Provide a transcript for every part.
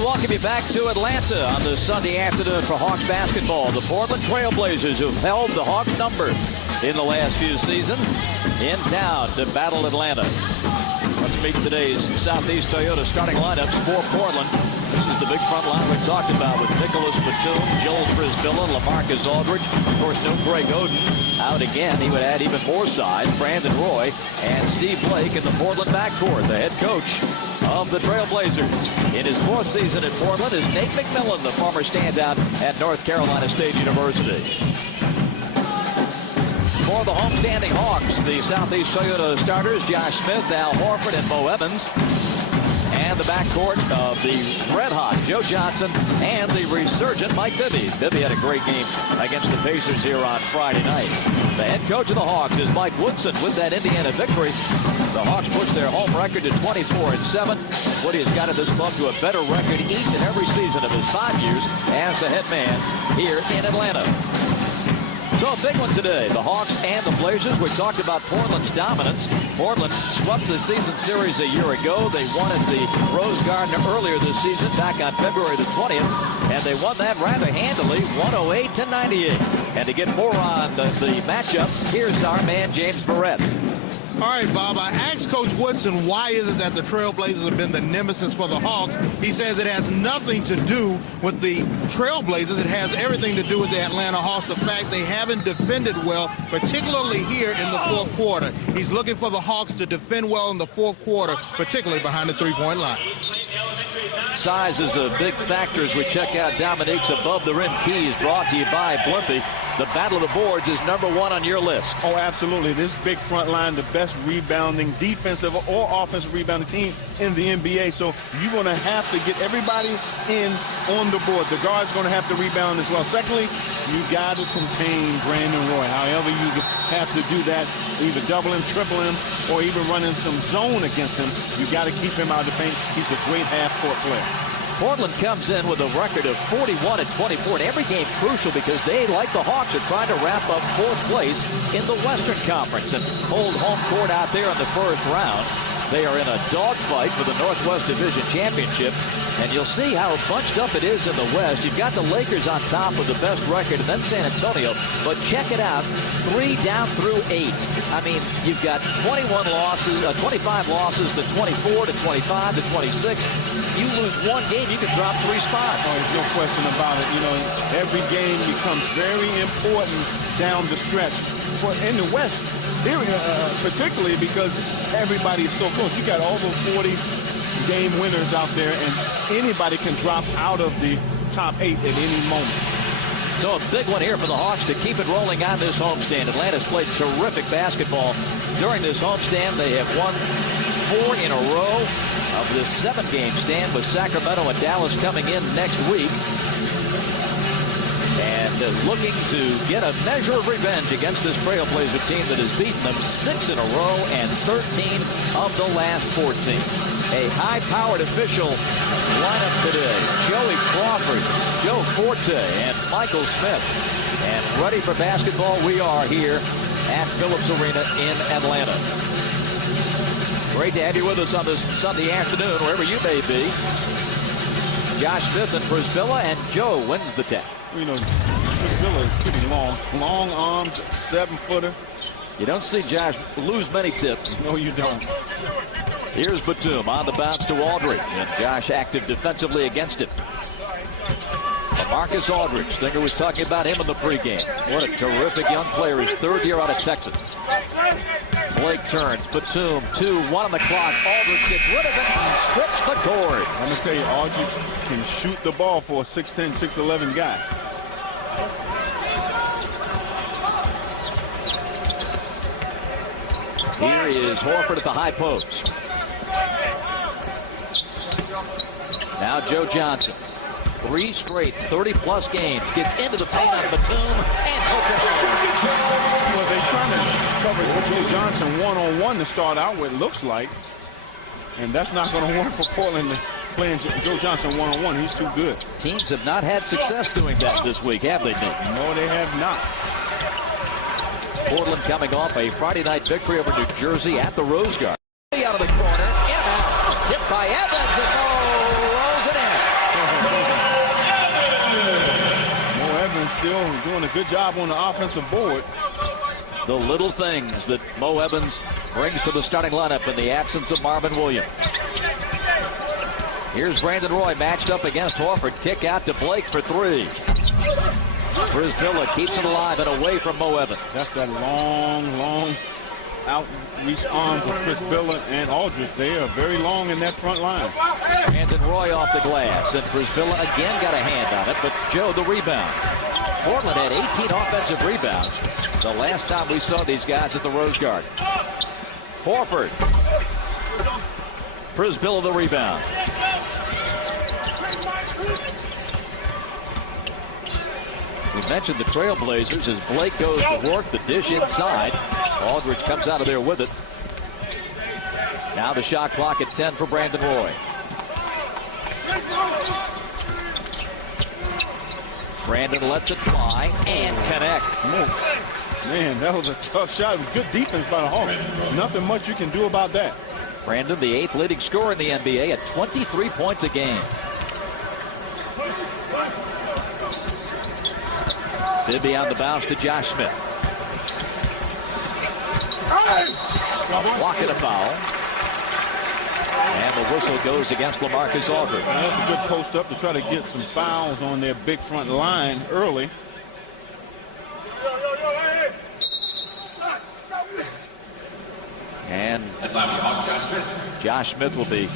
welcome you back to Atlanta on this Sunday afternoon for Hawks basketball. The Portland Trail Blazers, who've held the Hawks number in the last few seasons, in town to battle Atlanta. Let's meet today's Southeast Toyota starting lineups for Portland. This is the big front line we talked about with Nicholas Batum, Joel Frisbilla, LaMarcus Aldridge. Of course, no Greg Oden. Out again, he would add even more size. Brandon Roy and Steve Blake in the Portland backcourt. The head coach of the Trail Blazers in his fourth season at Portland is Nate McMillan, the former standout at North Carolina State University. For the homestanding Hawks, the Southeast Toyota starters, Josh Smith, Al Horford, and Mo Evans. And the backcourt of the red-hot Joe Johnson and the resurgent Mike Bibby. Bibby had a great game against the Pacers here on Friday night. The head coach of the Hawks is Mike Woodson with that Indiana victory. The Hawks pushed their home record to 24-7. Woody has got this club to a better record each and every season of his 5 years as the head man here in Atlanta. So a big one today, the Hawks and the Blazers. We talked about Portland's dominance. Portland swept the season series a year ago. They won at the Rose Garden earlier this season, back on February the 20th. And they won that rather handily, 108-98. And to get more on the matchup, here's our man, James Barrett. All right, Bob, I asked Coach Woodson why is it that the Trail Blazers have been the nemesis for the Hawks. He says it has nothing to do with the Trail Blazers. It has everything to do with the Atlanta Hawks, the fact they haven't defended well, particularly here in the fourth quarter. He's looking for the Hawks to defend well in the fourth quarter, particularly behind the three-point line. Size is a big factor as we check out Dominique's above-the-rim keys, brought to you by Blimpie. The Battle of the Boards is #1 on your list. Oh, absolutely. This big front line, the best rebounding, defensive or offensive rebounding team in the NBA. So you're going to have to get everybody in on the board. The guard's going to have to rebound as well. Secondly, you got to contain Brandon Roy. However you have to do that, either double him, triple him, or even running some zone against him. You got to keep him out of the paint. He's a great half-court player. Portland comes in with a record of 41-24, and every game crucial because they, like the Hawks, are trying to wrap up fourth place in the Western Conference and hold home court out there in the first round. They are in a dogfight for the Northwest Division Championship, and you'll see how bunched up it is in the West. You've got the Lakers on top with the best record, and then San Antonio. But check it out, 3 down through 8. I mean, you've got 25 losses to 24 to 25 to 26. You lose one game, you can drop 3 spots. Oh, there's no question about it. You know, every game becomes very important down the stretch. In the West, particularly because everybody is so close. You got over 40 game winners out there, and anybody can drop out of the top 8 at any moment. So a big one here for the Hawks to keep it rolling on this homestand. Atlanta's played terrific basketball during this homestand. They have won 4 in a row of this 7-game stand, with Sacramento and Dallas coming in next week. And looking to get a measure of revenge against this Trailblazer team that has beaten them 6 in a row and 13 of the last 14. A high-powered official lineup today. Joey Crawford, Joe Forte, and Michael Smith. And ready for basketball we are here at Phillips Arena in Atlanta. Great to have you with us on this Sunday afternoon, wherever you may be. Josh Smith and Frisbilla, and Joe wins the tap. You know, Frisbilla is pretty long. Long arms, 7-footer. You don't see Josh lose many tips. No, you don't. Here's Batum on the bounce to Aldridge, and Josh active defensively against him. Marcus Aldridge, Stinger was talking about him in the pregame. What a terrific young player, his 3rd year out of Texas. Blake turns, Batum, 2-1 on the clock. Aldridge gets rid of it and strips the cord. I'm going to tell you, Aldridge can shoot the ball for a 6'10", 6'11" guy. Here is Horford at the high post. Now Joe Johnson. 3 straight 30-plus games. Gets into the paint on Batum and puts it. Well, they're trying to cover Joe Johnson one-on-one to start out with, looks like. And that's not going to work for Portland playing Joe Johnson one-on-one. He's too good. Teams have not had success doing that this week, have they, Nick? No, they have not. Portland coming off a Friday night victory over New Jersey at the Rose Garden. Out of the corner, in and out. Tipped by Evans, and rolls it in. good job on the offensive board. The little things that Mo Evans brings to the starting lineup in the absence of Marvin Williams. Here's Brandon Roy matched up against Horford. Kick out to Blake for three. Brisbilla keeps it alive and away from Mo Evans. That's that long outreach arms of Brisbilla and Aldridge. They are very long in that front line. Brandon Roy off the glass, and Brisbilla again got a hand on it, but Joe the rebound. Portland had 18 offensive rebounds the last time we saw these guys at the Rose Garden. Horford. Brisbilla the rebound. We mentioned the Trailblazers as Blake goes to work the dish inside. Aldridge comes out of there with it. Now the shot clock at 10 for Brandon Roy. Brandon lets it fly and connects. Man, that was a tough shot. It was good defense by the Hawks. Nothing much you can do about that. Brandon, the 8th leading scorer in the NBA at 23 points a game. Bibby on the bounce to Josh Smith. Blocking a foul. And the whistle goes against LaMarcus Aldridge. That's a good post up to try to get some fouls on their big front line early. And Josh Smith will be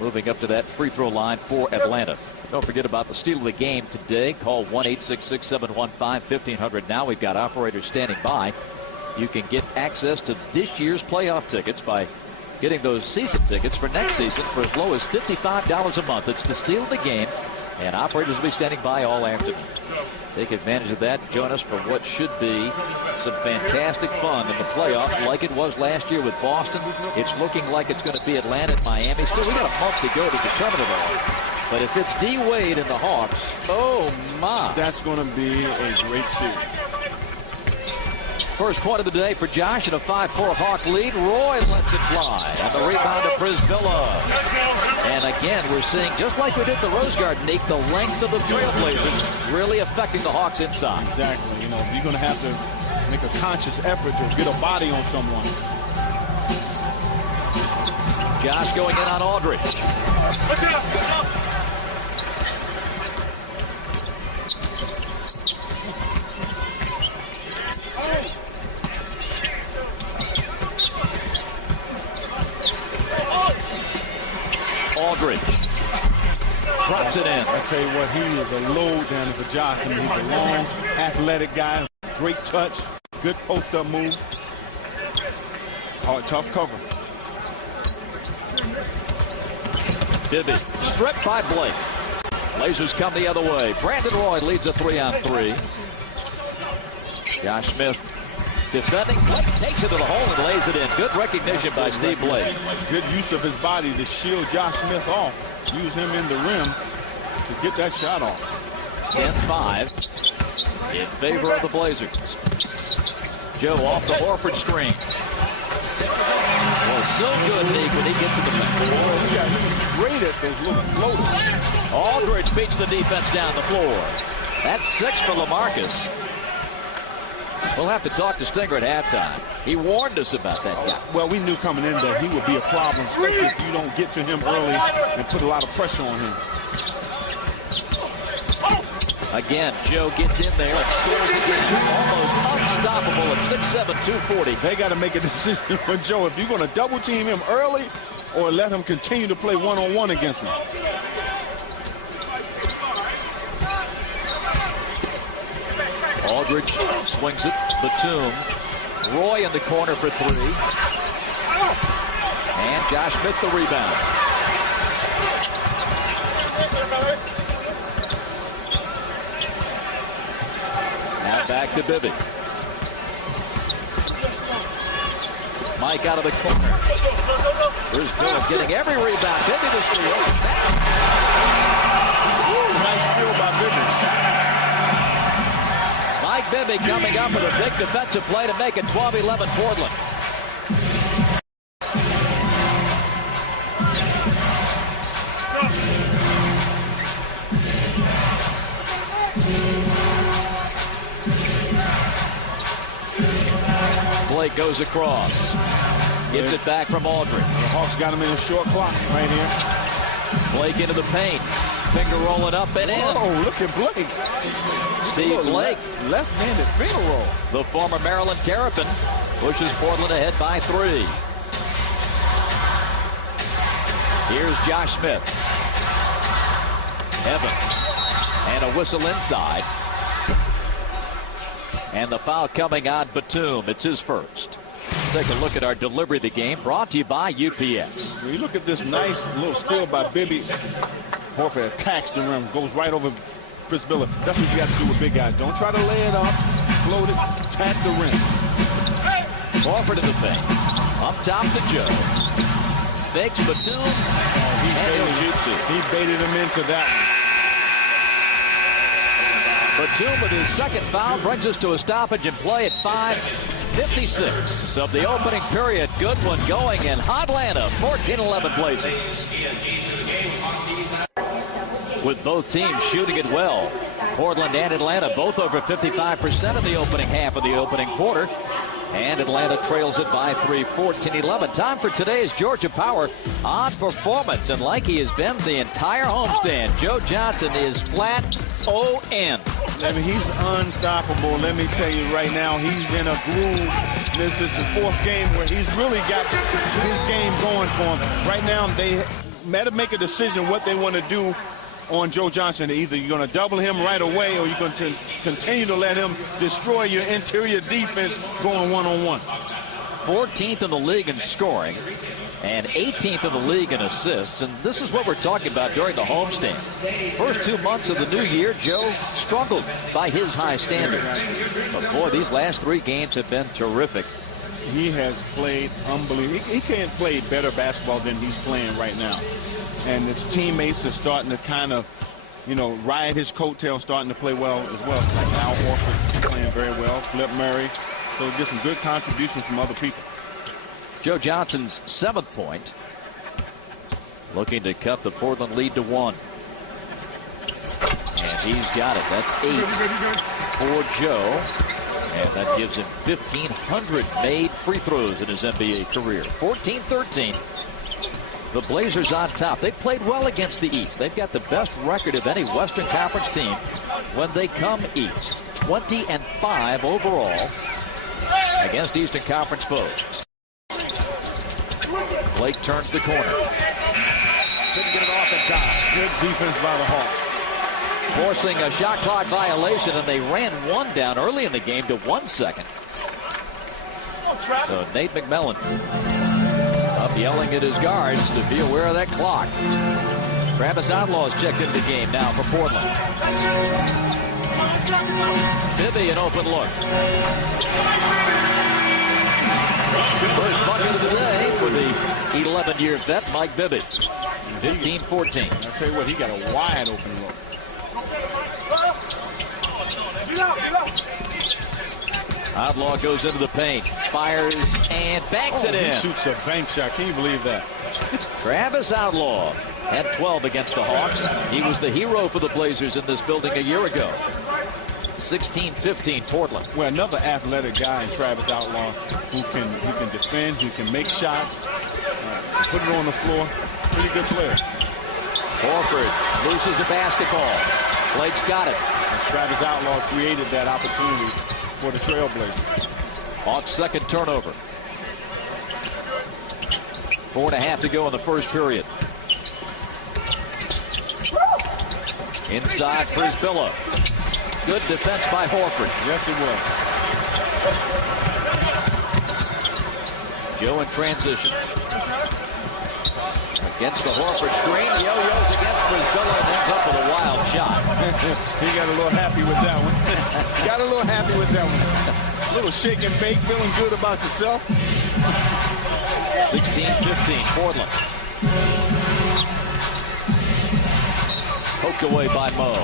moving up to that free throw line for Atlanta. Don't forget about the steal of the game today. Call 1-866-715-1500. Now we've got operators standing by. You can get access to this year's playoff tickets by getting those season tickets for next season for as low as $55 a month. It's the steal of the game, and operators will be standing by all afternoon. Take advantage of that. Join us for what should be some fantastic fun in the playoffs like it was last year with Boston. It's looking like it's going to be Atlanta and Miami. Still, we got a month to go to determine it all. But if it's D. Wade and the Hawks, oh my. That's going to be a great series. First point of the day for Josh in a 5-4 Hawk lead. Roy lets it fly. And the rebound to Brisbilla. And again, we're seeing, just like we did the Rose Garden, Nick, the length of the Trailblazers really affecting the Hawks inside. Exactly. You know, you're going to have to make a conscious effort to get a body on someone. Josh going in on Aldridge. Watch out! Aldridge drops it in. I tell you what, he is a load down for Josh. I mean, he's a long, athletic guy, great touch, good post-up move. Hard, tough cover. Bibby stripped by Blake. Blazers come the other way. Brandon Roy leads a 3-on-3. Josh Smith defending. Blake takes it to the hole and lays it in. Good recognition by Steve Blake. Good use of his body to shield Josh Smith off. Use him in the rim to get that shot off. 10-5 in favor of the Blazers. Joe off the Horford screen. Well, so good, Nick, when he gets to the paint. Yeah, he's great at those little floaters. Aldridge beats the defense down the floor. That's 6 for LaMarcus. We'll have to talk to Stinger at halftime. He warned us about that guy. Well, we knew coming in that he would be a problem, especially if you don't get to him early and put a lot of pressure on him. Again, Joe gets in there and scores again. Almost unstoppable at 6'7", 240. They got to make a decision with Joe. If you're going to double team him early or let him continue to play one-on-one against him. Aldridge swings it. Batum. Roy in the corner for 3. And Josh Smith the rebound. Now back to Bibby. Mike out of the corner. Brisbilla getting every rebound. Bibby the steal. Nice steal by Bibby. Mike Bibby coming up with a big defensive play to make it 12-11 Portland. Blake goes across. Gets it back from Aldridge. The Hawks got him in a short clock right here. Blake into the paint. Finger rolling up and in. Oh, look at Blake. Steve Blake. Left-handed finger roll. The former Maryland Terrapin pushes Portland ahead by 3. Here's Josh Smith. Evans. And a whistle inside. And the foul coming on Batum. It's his first. Take a look at our delivery of the game, brought to you by UPS. When you look at this nice little steal by Bibby, Horford attacks the rim, goes right over Chris Biller. That's what you got to do with big guys. Don't try to lay it up, float it, attack the rim. Horford in the paint. Up top to Joe. Fakes Batum, and he'll shoot 2. He baited him into that one. Batum with his second foul brings us to a stoppage in play at 5:56 of the opening period. Good one going in Atlanta. 14-11 Blazers. With both teams shooting it well. Portland and Atlanta both over 55% in the opening half of the opening quarter. And Atlanta trails it by 3, 14-11. Time for today's Georgia Power on performance. And like he has been the entire homestand, Joe Johnson is flat O-N. I mean, he's unstoppable. Let me tell you right now, he's in a groove. This is the 4th game where he's really got his game going for him. Right now, they had to make a decision what they want to do on Joe Johnson. Either you're going to double him right away or you're going to continue to let him destroy your interior defense going one-on-one. 14th in the league in scoring and 18th in the league in assists. And this is what we're talking about during the homestand. First 2 months of the new year, Joe struggled by his high standards. But boy, these last 3 games have been terrific. He has played unbelievable. He can't play better basketball than he's playing right now. And his teammates are starting to kind of, ride his coattails, starting to play well as well. Like Al Horford playing very well, Flip Murray. So get some good contributions from other people. Joe Johnson's 7th point. Looking to cut the Portland lead to 1. And he's got it. That's 8 for Joe. And that gives him 1,500 made free throws in his NBA career. 14-13. The Blazers on top. They played well against the East. They've got the best record of any Western Conference team when they come East. 20-5 overall against Eastern Conference foes. Blake turns the corner. Couldn't get it off in time. Good defense by the Hawks. Forcing a shot clock violation, and they ran one down early in the game to 1 second. So Nate McMillan up yelling at his guards to be aware of that clock. Travis Outlaw's checked into the game now for Portland. Bibby, an open look. First bucket of the day for the 11-year vet, Mike Bibby. 15-14. I'll tell you what, he got a wide open look. Outlaw goes into the paint, fires, and banks it in. He shoots a bank shot. Can you believe that? Travis Outlaw had 12 against the Hawks. He was the hero for the Blazers in this building a year ago. 16-15 Portland. Well, another athletic guy in Travis Outlaw who can defend, who can make shots, put it on the floor. Pretty good player. Horford loses the basketball. Blake's got it. And Travis Outlaw created that opportunity for the Trailblazers. Hawks' second turnover. 4.5 to go in the first period. Inside for Billa. Good defense by Horford. Yes, it was. Joe in transition. Against the Horford screen. Yo-yos against Billa and ends up with a wild shot. He got a little happy with that one. Got a little happy with that one. A little shake and bake, feeling good about yourself. 16-15 Portland. Poked away by Mo.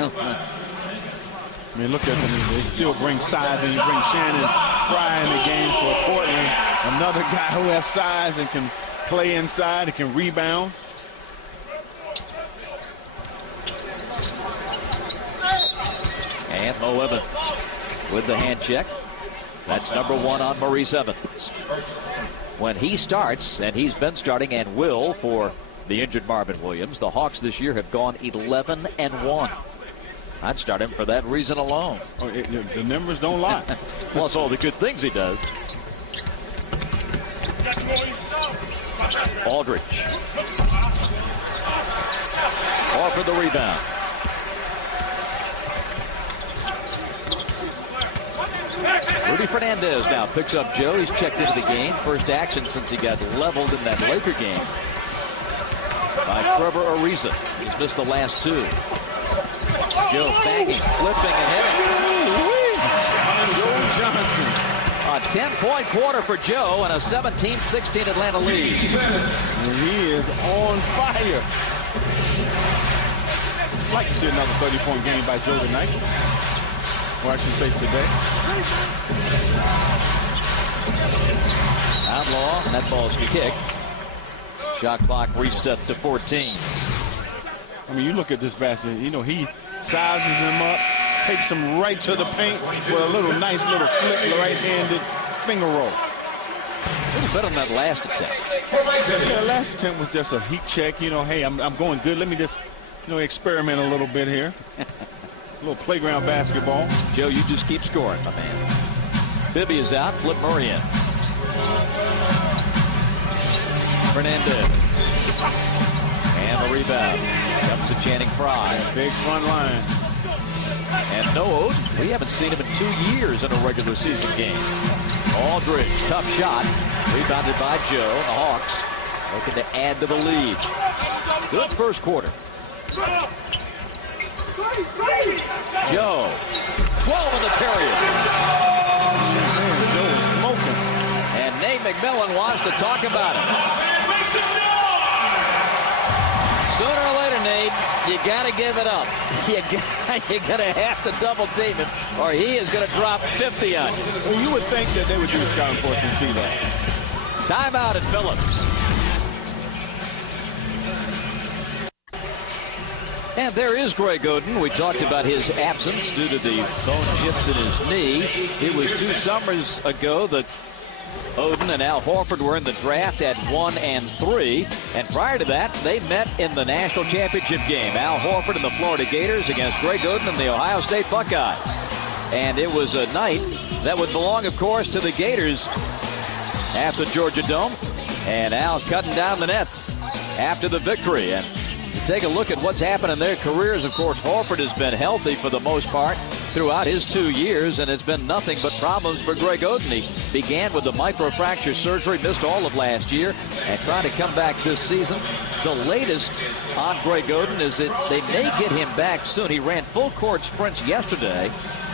I mean, look at them. They still bring size, and you bring Shannon Fry in the game for Portland. Another guy who has size and can play inside and can rebound. Mo Evans with the hand check. That's number 1 on Maurice Evans. When he starts, and he's been starting and will for the injured Marvin Williams, the Hawks this year have gone 11-1. I'd start him for that reason alone. Oh, the numbers don't lie. Plus all the good things he does. Aldridge. Off for the rebound. Rudy Fernandez now picks up Joe. He's checked into the game. First action since he got leveled in that Laker game by Trevor Ariza. He's missed the last 2. Joe banging, flipping, and hitting. Joe Johnson. A 10-point quarter for Joe and a 17-16 Atlanta lead. He is on fire. I'd like to see another 30-point game by Joe tonight. Or I should say today. Outlaw, and that ball's kicked. Shot clock resets to 14. I mean, you look at this basket, you know, he sizes him up, takes him right to the paint with a little nice little flick, right-handed finger roll. A little bit on that last attempt. Yeah, last attempt was just a heat check. You know, hey, I'm going good. Let me just, you know, experiment a little bit here. A little playground basketball. Joe, you just keep scoring, my man. Bibby is out. Flip Murray in. Fernandez. And the rebound. Comes to Channing Frye. Big front line. And no Oden. We haven't seen him in 2 years in a regular season game. Aldridge, tough shot. Rebounded by Joe. The Hawks looking to add to the lead. Good first quarter. Joe, 12 in the period. Joe is smoking. And Nate McMillan wants to talk about it. Sooner or later, Nate, you got to give it up. You're going to have to double team him, or he is going to drop 50 on you. Well, you would think that they would do scouting reports and see that. Timeout at Phillips. And there is Greg Oden. We talked about his absence due to the bone chips in his knee. It was 2 summers ago that Oden and Al Horford were in the draft at 1 and 3. And prior to that, they met in the national championship game. Al Horford and the Florida Gators against Greg Oden and the Ohio State Buckeyes. And it was a night that would belong, of course, to the Gators after Georgia Dome. And Al cutting down the nets after the victory. And to take a look at what's happened in their careers, of course, Horford has been healthy for the most part throughout his 2 years, and it's been nothing but problems for Greg Oden. He began with a microfracture surgery, missed all of last year, and trying to come back this season. The latest on Greg Oden is that they may get him back soon. He ran full court sprints yesterday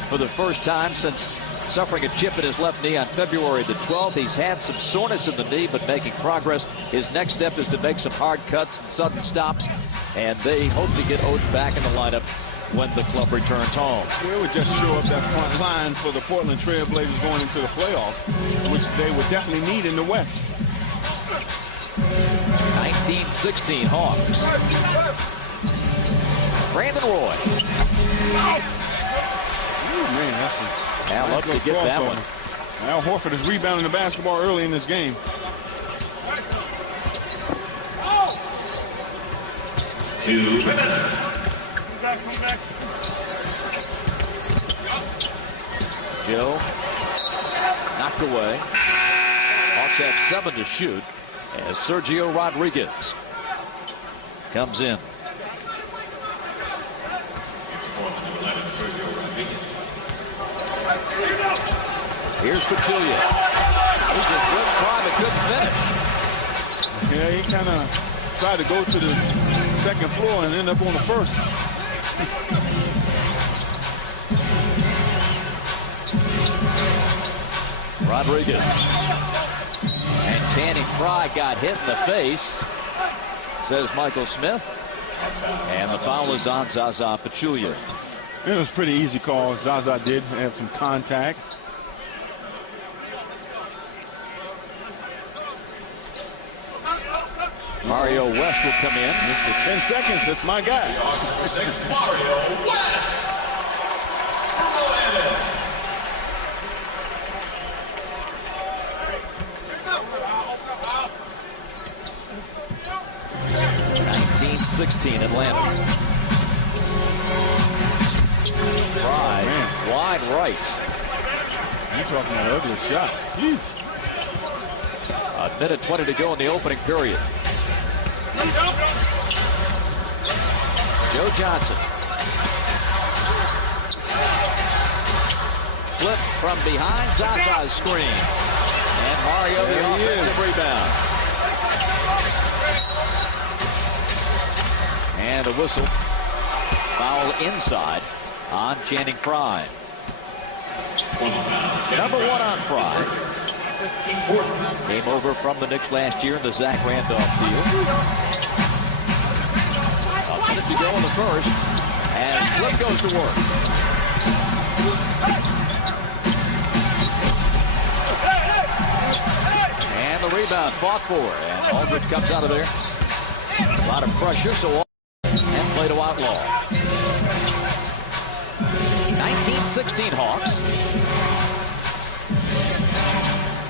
for the first time since suffering a chip in his left knee on February the 12th. He's had some soreness in the knee, but making progress. His next step is to make some hard cuts and sudden stops, and they hope to get Oden back in the lineup when the club returns home. It would just show up that front line for the Portland Trail Blazers going into the playoffs, which they would definitely need in the West. 1916 Hawks. Brandon Roy. Ooh, man, that's Al up to get that one. Al Horford is rebounding the basketball early in this game. Two minutes. Joe knocked away. Hawks have 7 to shoot as Sergio Rodriguez comes in. Here's Pachulia. He just whipped by but couldn't finish. Yeah, he kind of tried to go to the second floor and end up on the first. Rodriguez. And Channing Frye got hit in the face, says Michael Smith. And the foul is on Zaza Pachulia. It was a pretty easy call. Zaza did have some contact. Mario West will come in. For 10 seconds, that's my guy. Mario West. 19, Atlanta. Fry, wide right. You're talking about an ugly shot. Jeez. A minute 20 to go in the opening period. Joe Johnson. Flip from behind Zaza's screen. And Mario the offensive rebound. And a whistle. Foul inside on Channing Frye. Number 1 on Frye. Came over from the Knicks last year in the Zach Randolph deal. A minute to go in the first. And Flip goes to work. And the rebound fought for. And Aldridge comes out of there. A lot of pressure, so and play to Outlaw. 19-16 Hawks.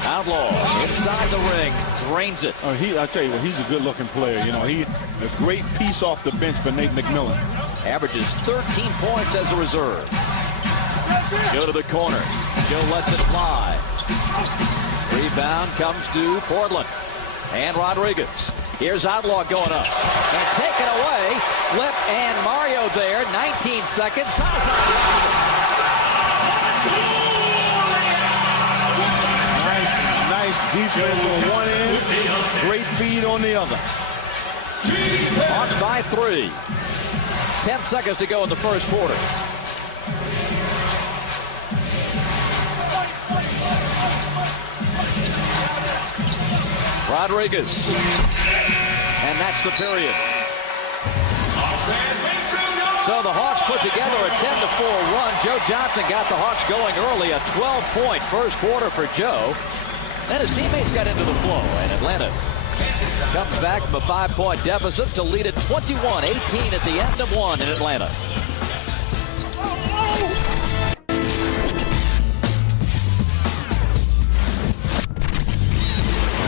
Outlaw inside the ring, drains it. I tell you what, he's a good-looking player. You know, he a great piece off the bench for Nate McMillan. Averages 13 points as a reserve. Go to the corner. Joe lets it fly. Rebound comes to Portland. And Rodriguez. Here's Outlaw going up. And taken away. Flip and Mario there. 19 seconds. Nice defense on one end. Great feed on the other. Hawks by 3. 10 seconds to go in the first quarter. Rodriguez. And that's the period. So the Hawks put together a 10-4 run. Joe Johnson got the Hawks going early. A 12-point first quarter for Joe. Then his teammates got into the flow. And Atlanta comes back from a 5-point deficit to lead at 21-18 at the end of 1 in Atlanta.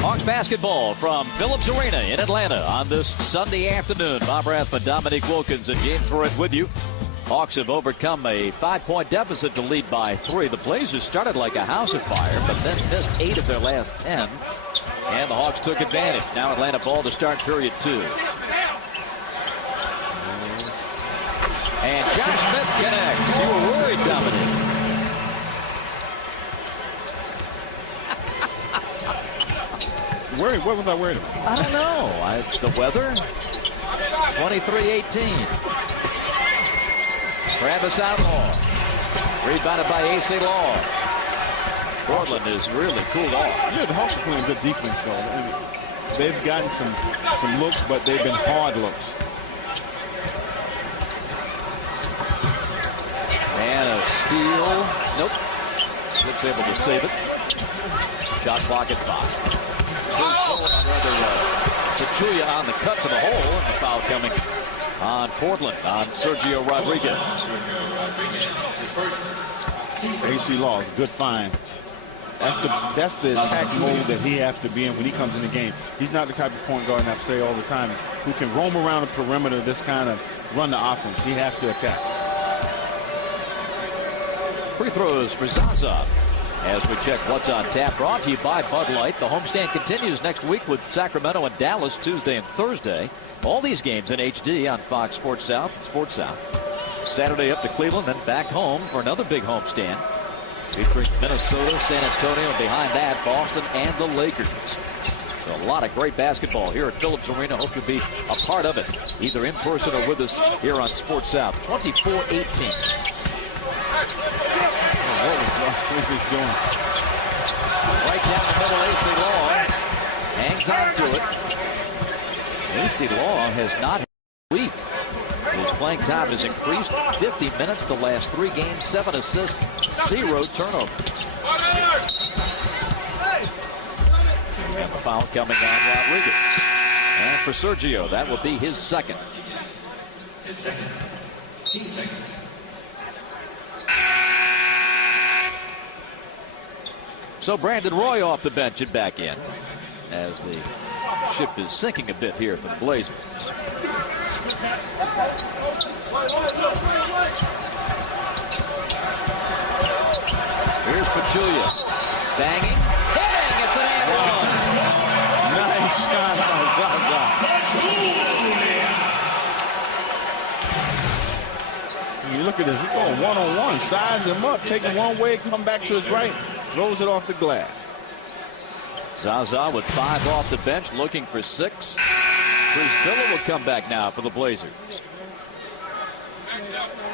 Hawks basketball from Phillips Arena in Atlanta on this Sunday afternoon. Bob Rathman, Dominique Wilkins, and James Ferret with you. Hawks have overcome a 5-point deficit to lead by 3. The Blazers started like a house of fire, but then missed 8 of their last 10. And the Hawks took advantage. Now Atlanta ball to start period 2. And Josh Smith connects. You were worried, Dominique. Worried? What was I worried about? I don't know. The weather. 23-18. Travis Outlaw. Rebounded by A.C. Law. Portland is really cooled off. Yeah, the Hawks are playing good defense, though. I mean, they've gotten some looks, but they've been hard looks. And a steal. Nope. Looks able to save it. Shot clock at 5. Pachulia on the cut to the hole, and the foul coming on Portland on Sergio Rodriguez. A.C. Law is a good find. That's the attack mode that he has to be in when he comes in the game. He's not the type of point guard, and I say all the time, who can roam around the perimeter, this kind of run the offense. He has to attack. Free throws for Zaza. As we check what's on tap, brought to you by Bud Light. The homestand continues next week with Sacramento and Dallas Tuesday and Thursday. All these games in HD on Fox Sports South and Sports South. Saturday up to Cleveland, then back home for another big homestand featuring Minnesota, San Antonio, and behind that, Boston and the Lakers. So a lot of great basketball here at Phillips Arena. Hope you'll be a part of it, either in person or with us here on Sports South. 24-18. What is this doing? Right down the middle, A.C. Law hangs on to it. A.C. Law has not had a week. His playing time has increased 50 minutes the last 3 games, 7 assists, 0 turnovers. And the foul coming on Rodriguez. And for Sergio, that will be his second. His second. Team second. So Brandon Roy off the bench and back in as the ship is sinking a bit here for the Blazers. Here's Pachulia. Banging. Hitting. It's an and one. Nice shot by Zaza. You look at this. He's going one-on-one. Size him up. Take him one way. Come back to his right. Throws it off the glass. Zaza with 5 off the bench, looking for 6. Brisbilla will come back now for the Blazers.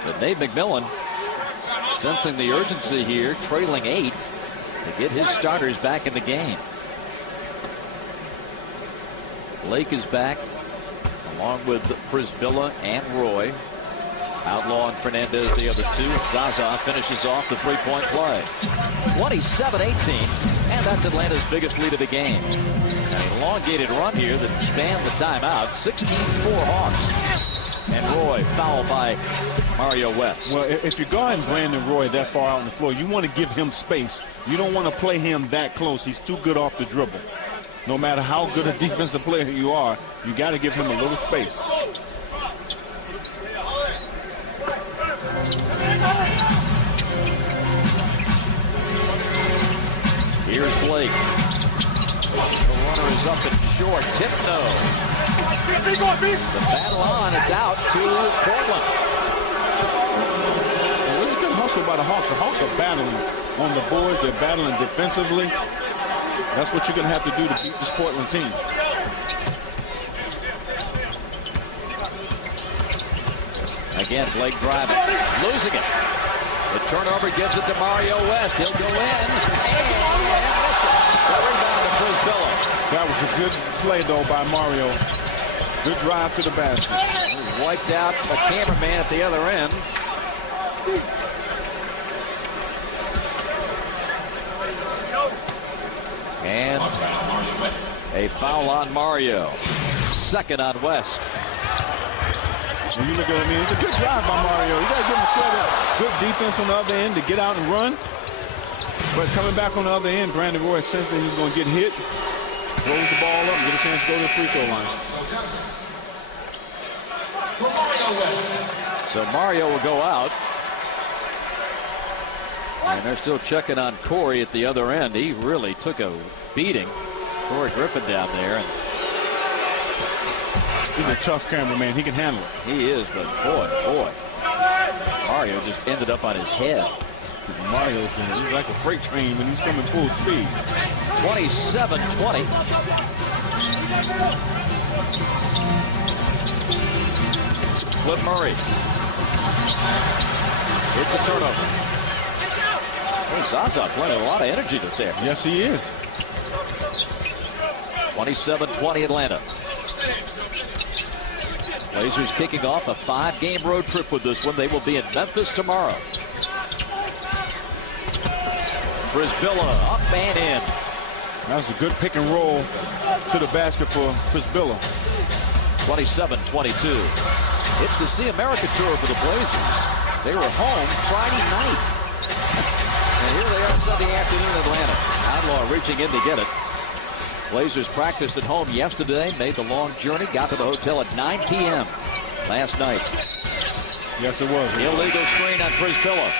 But Nate McMillan, sensing the urgency here, trailing 8 to get his starters back in the game. Blake is back, along with Brisbilla and Roy. Outlaw and Fernandez, the other 2. Zaza finishes off the three-point play. 27-18, and that's Atlanta's biggest lead of the game. An elongated run here that spanned the timeout. 16-4 Hawks. And Roy fouled by Mario West. Well, if you're guarding Brandon Roy that far out on the floor, you want to give him space. You don't want to play him that close. He's too good off the dribble. No matter how good a defensive player you are, you got to give him a little space. Here's Blake. The runner is up and short. Tipno. The battle on. It's out to Portland. Well, it was a good hustle by the Hawks. The Hawks are battling on the boards. They're battling defensively. That's what you're going to have to do to beat this Portland team. Again, Blake driving. Losing it. The turnover gives it to Mario West. He'll go in and miss it. The rebound to Brisbilla. That was a good play, though, by Mario. Good drive to the basket. He wiped out the cameraman at the other end. And a foul on Mario. Second on West. When you look at it, I mean, it's a good drive by Mario. You got to give him credit. Good defense on the other end to get out and run. But coming back on the other end, Brandon Roy sensing he's going to get hit, throws the ball up, and get a chance to go to the free throw line. So Mario will go out. And they're still checking on Corey at the other end. He really took a beating. Corey Griffin down there. And he's a tough cameraman. He can handle it. He is, but boy. Mario just ended up on his head. Mario's he's like a freight train when he's coming full speed. 27-20. Flip Murray. It's a turnover. Well, Zaza playing a lot of energy this afternoon. Yes, he is. 27-20 Atlanta. Blazers kicking off a 5-game road trip with this one. They will be in Memphis tomorrow. Brisbilla up and in. That was a good pick and roll to the basket for Brisbilla. 27-22. It's the See America Tour for the Blazers. They were home Friday night. And here they are Sunday afternoon in Atlanta. Outlaw reaching in to get it. Blazers practiced at home yesterday, made the long journey, got to the hotel at 9 p.m. last night. Yes, it was. Illegal screen on Brisbilla.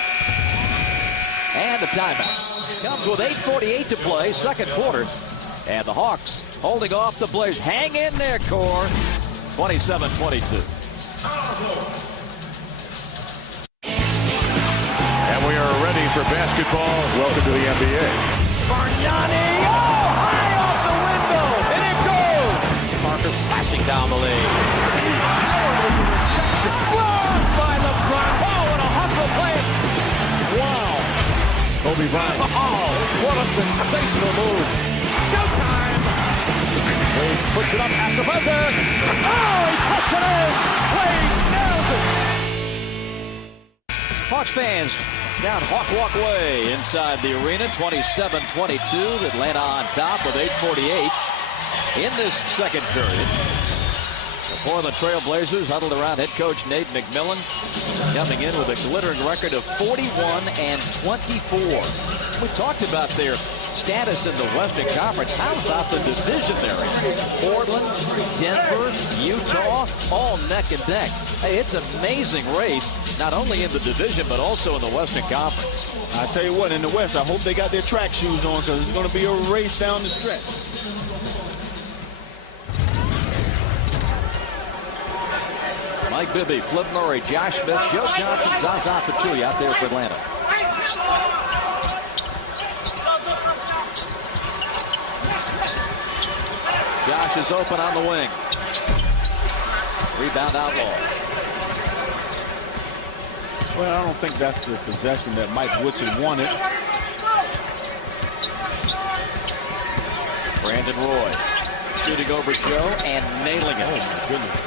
And the timeout. Comes with 8:48 to play, second quarter. And the Hawks holding off the Blazers. Hang in there, Core. 27-22. And we are ready for basketball. Welcome to the NBA. Bargnani, high off the window, and it goes! Marcus slashing down the lane. Blocked by LeBron. Oh, what a hustle play! Wow. Kobe Bryant. Oh, what a sensational move. Showtime! Wade puts it up at the buzzer. Oh, he puts it in! Wade nails it! Hawks fans down Hawk Walk Way inside the arena. 27-22. Atlanta on top with 8:48 in this second period. The Portland Trail Blazers huddled around head coach Nate McMillan, coming in with a glittering record of 41-24. We talked about their status in the Western Conference. How about the division there? Portland, Denver, Utah, all neck and neck. Hey, it's an amazing race, not only in the division, but also in the Western Conference. I tell you what, in the West, I hope they got their track shoes on because it's going to be a race down the stretch. Mike Bibby, Flip Murray, Josh Smith, Joe Johnson, Zaza Pachulia out there for Atlanta. Josh is open on the wing. Rebound Outlaw. Well, I don't think that's the possession that Mike Woodson wanted. Brandon Roy shooting over Joe and nailing it. Oh, my goodness.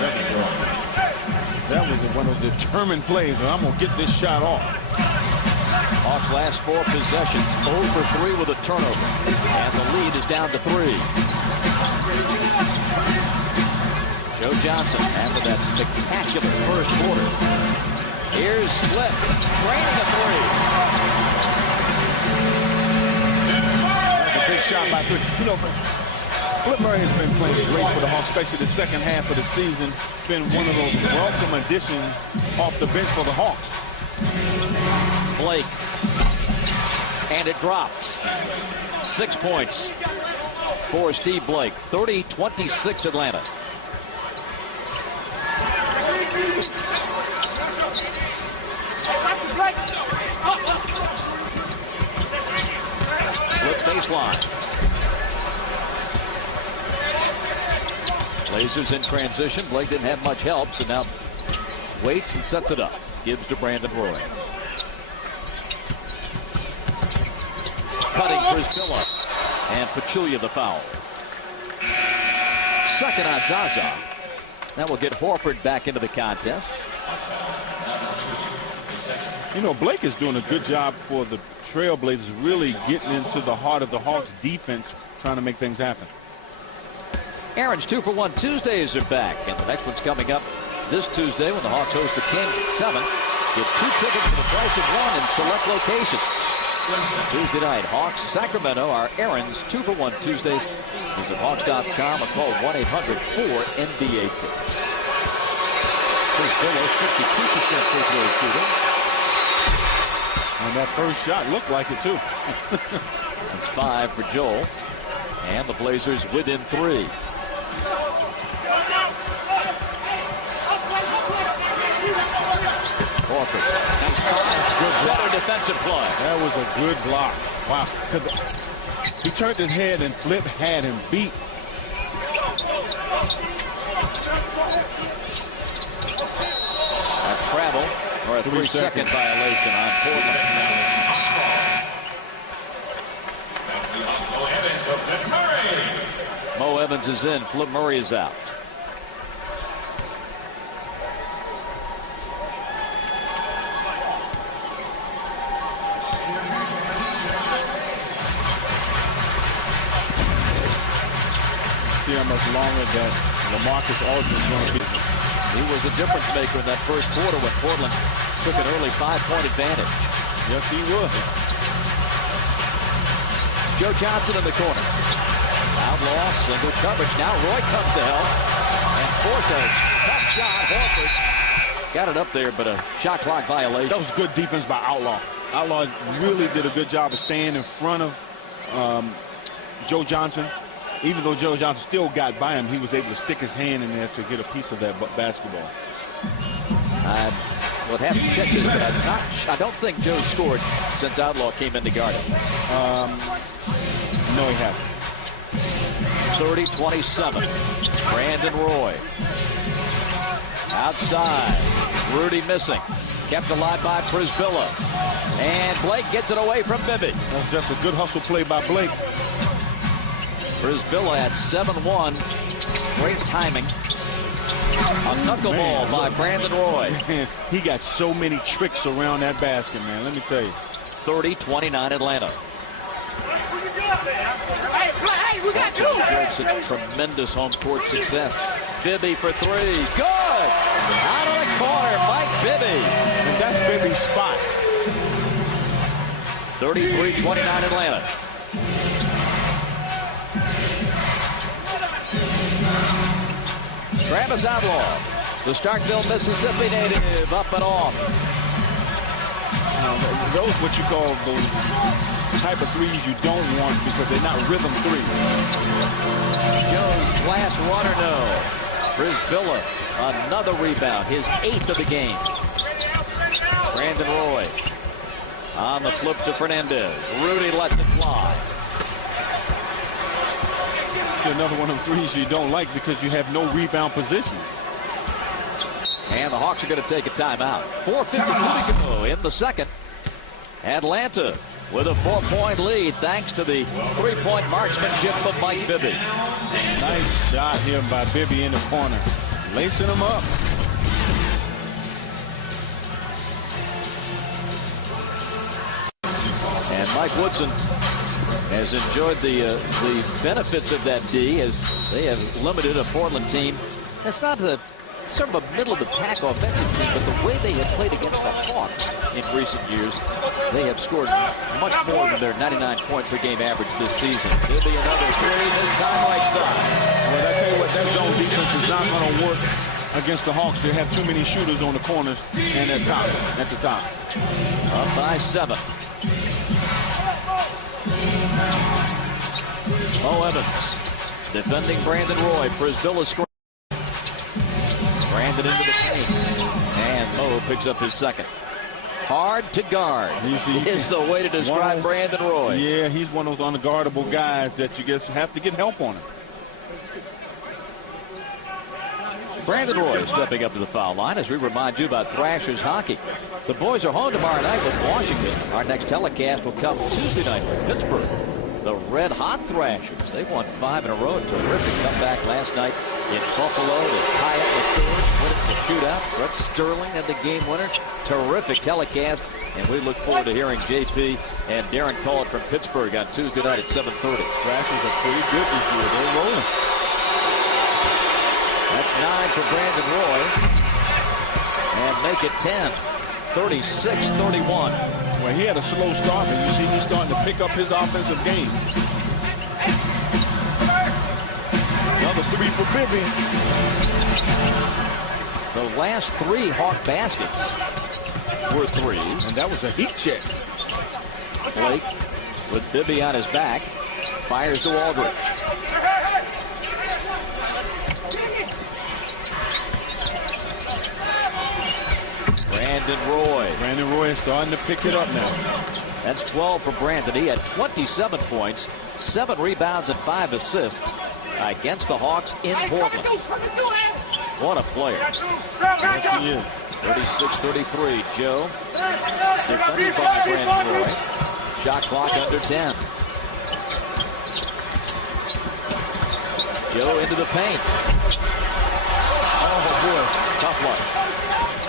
That was one of the determined plays, and I'm going to get this shot off. Hawks last 4 possessions, 0 for 3 with a turnover. And the lead is down to 3. Joe Johnson after that spectacular first quarter. Here's Flip, draining a 3. That's a big shot by 3. You know, Flip Murray has been playing great for the Hawks, especially the second half of the season. Been one of those welcome additions off the bench for the Hawks. Blake. And it drops. 6 points for Steve Blake. 30-26 Atlanta. Flip baseline. Blazers in transition. Blake didn't have much help, so now waits and sets it up. Gives to Brandon Roy. Cutting Brisbilla. And Pachulia the foul. Second on Zaza. That will get Horford back into the contest. You know, Blake is doing a good job for the Trailblazers, really getting into the heart of the Hawks defense, trying to make things happen. Aaron's 2 for 1 Tuesdays are back, and the next one's coming up this Tuesday when the Hawks host the Kings at 7. Get 2 tickets for the price of 1 in select locations. Tuesday night, Hawks, Sacramento, are Aaron's 2 for 1 Tuesdays. Visit Hawks.com or call 1-800-4NBA tickets. Chris Billow, 62% free throw shooting. And that first shot looked like it too. That's 5 for Joel. And the Blazers within 3. Horford. Nice good better defensive play. That was a good block. Wow. He turned his head and Flip had him beat. A travel or a 3-second violation on Portland. Mo Evans is in. Flip Murray is out. See how much longer that LaMarcus Aldridge is going to be. He was a difference maker in that first quarter when Portland took an early 5-point advantage. Yes, he was. Joe Johnson in the corner. Outlaw, single coverage. Now Roy comes to help. And Portos, tough shot. Horford got it up there, but a shot clock violation. That was good defense by Outlaw. Outlaw really did a good job of staying in front of Joe Johnson. Even though Joe Johnson still got by him, he was able to stick his hand in there to get a piece of that basketball. I would have to check this, but I don't think Joe scored since Outlaw came in to guard him. No, he hasn't. 30-27. Brandon Roy. Outside. Rudy missing. Kept alive by Brisbilla. And Blake gets it away from Bibby. That was just a good hustle play by Blake. Brisbilla at 7-1. Great timing. A knuckleball by Brandon Roy. Man, he got so many tricks around that basket, man. Let me tell you. 30-29 Atlanta. Hey, we got two. Enjoyed such tremendous home court success. Bibby for 3. Good. Out of the corner, Mike Bibby. And that's Bibby's spot. 33-29 Atlanta. Travis Outlaw, the Starkville, Mississippi native, up and off. Those what you call those type of threes you don't want because they're not rhythm threes. Jones, glass runner, no. Brisbilla, another rebound, his 8th of the game. Brandon Roy on the flip to Fernandez. Rudy lets it fly. Another one of them threes you don't like because you have no rebound position. And the Hawks are going to take a timeout. 4:52 to go in the second. Atlanta with a 4-point lead thanks to the 3-point marksmanship of Mike Bibby. Nice shot here by Bibby in the corner. Lacing him up. And Mike Woodson has enjoyed the benefits of that D as they have limited a Portland team. That's not the sort of a middle-of-the-pack offensive team, but the way they have played against the Hawks in recent years, they have scored much more than their 99-point-per-game average this season. Maybe another three, this time right side. Well, I tell you what, that zone defense is not going to work against the Hawks. They have too many shooters on the corners and at the top. Up by 7. Mo Evans defending Brandon Roy. Brisbilla scoring. Brandon into the paint. And Mo picks up his second. Hard to guard is the way to describe Brandon Roy. Yeah, he's one of those unguardable guys that you just have to get help on him. Brandon Roy stepping up to the foul line as we remind you about Thrashers hockey. The boys are home tomorrow night with Washington. Our next telecast will come Tuesday night from Pittsburgh. The Red Hot Thrashers. They won 5 in a row. Terrific comeback last night in Buffalo to tie up the third, put it in the shootout. Brett Sterling had the game winner. Terrific telecast, and we look forward to hearing JP and Darren call it from Pittsburgh on Tuesday night at 7:30. Thrashers are pretty good this year. They're rolling. That's 9 for Brandon Roy, and make it 10. 36-31. Well, he had a slow start, but you see he's starting to pick up his offensive game. Another 3 for Bibby. The last 3 Hawk baskets were threes. And that was a heat check. Blake with Bibby on his back. Fires to Aldridge. Brandon Roy is starting to pick it up now. That's 12 for Brandon. He had 27 points, 7 rebounds, and 5 assists against the Hawks in Portland. What a player. Yes, he is. 36-33. Joe defended by Brandon Roy. Shot clock under 10. Joe into the paint. Oh, boy. Tough luck.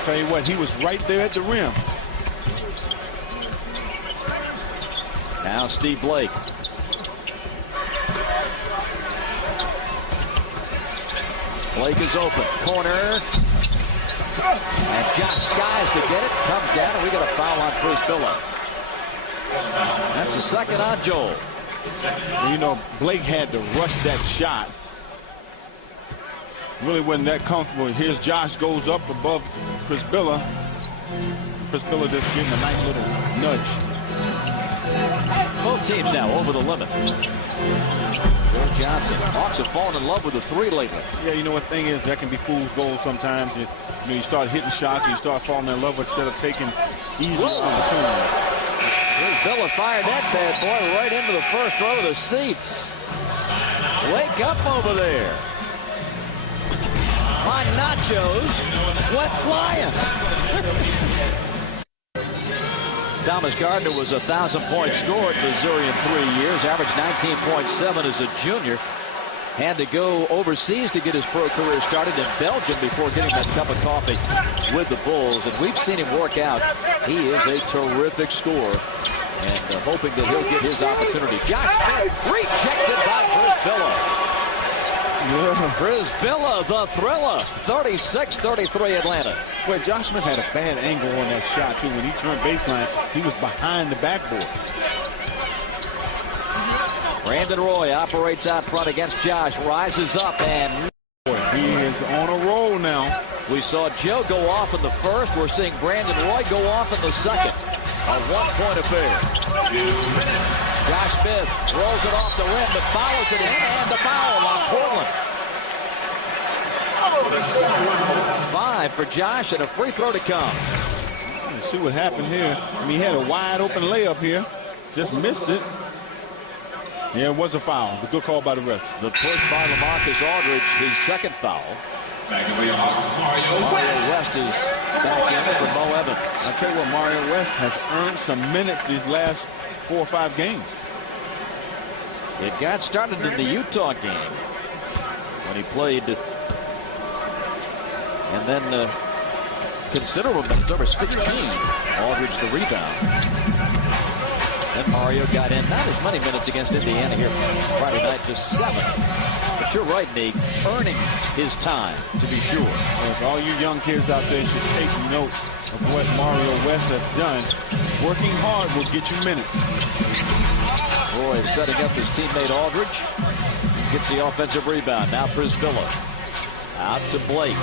Tell you what, he was right there at the rim. Now Steve Blake. Blake is open. Corner. And Josh Skies to get it. Comes down, and we got a foul on Brisbilla. That's the second on Joel. You know, Blake had to rush that shot. Really wasn't that comfortable. Here's Josh goes up above Brisbilla. Brisbilla just getting a nice little nudge. Both teams now over the limit. Joe Johnson. Hawks have fallen in love with the 3 lately. Yeah, you know what thing is, that can be fool's gold sometimes. You start hitting shots and you start falling in love instead of taking easy opportunities. Brisbilla fired that bad boy right into the first row of the seats. Wake up over there. My nachos went flying. Thomas Gardner was a 1,000-point scorer at Missouri in 3 years, averaged 19.7 as a junior. Had to go overseas to get his pro career started in Belgium before getting that cup of coffee with the Bulls. And we've seen him work out. He is a terrific scorer. And hoping that he'll get his opportunity. Josh Smith rejected by Brisbilla. Yeah. Brisbilla, the thriller. 36-33 Atlanta. Well, Josh Smith had a bad angle on that shot, too. When he turned baseline, he was behind the backboard. Brandon Roy operates out front against Josh. Rises up and... Boy, He is on a roll now. We saw Joe go off in the first. We're seeing Brandon Roy go off in the second. A one-point affair. Josh Smith rolls it off the rim, but follows it in, and the foul on Portland. 5 for Josh, and a free throw to come. Let's see what happened here. I mean, he had a wide open layup here. Just missed it. Yeah, it was a foul. The good call by the ref. The push by LaMarcus Aldridge, his second foul. Mario West is back in for Mo Evans. I tell you what, Mario West has earned some minutes these last 4 or 5 games. It got started in the Utah game when he played, and then considerable minutes, over 16. Aldridge the rebound. Then Mario got in, not as many minutes against Indiana here Friday night, just 7. But you're right, Nick, earning his time, to be sure. Yes, all you young kids out there should take note of what Mario West has done. Working hard will get you minutes. Roy setting up his teammate Aldridge. Gets the offensive rebound. Now Prisvilla. Out to Blake.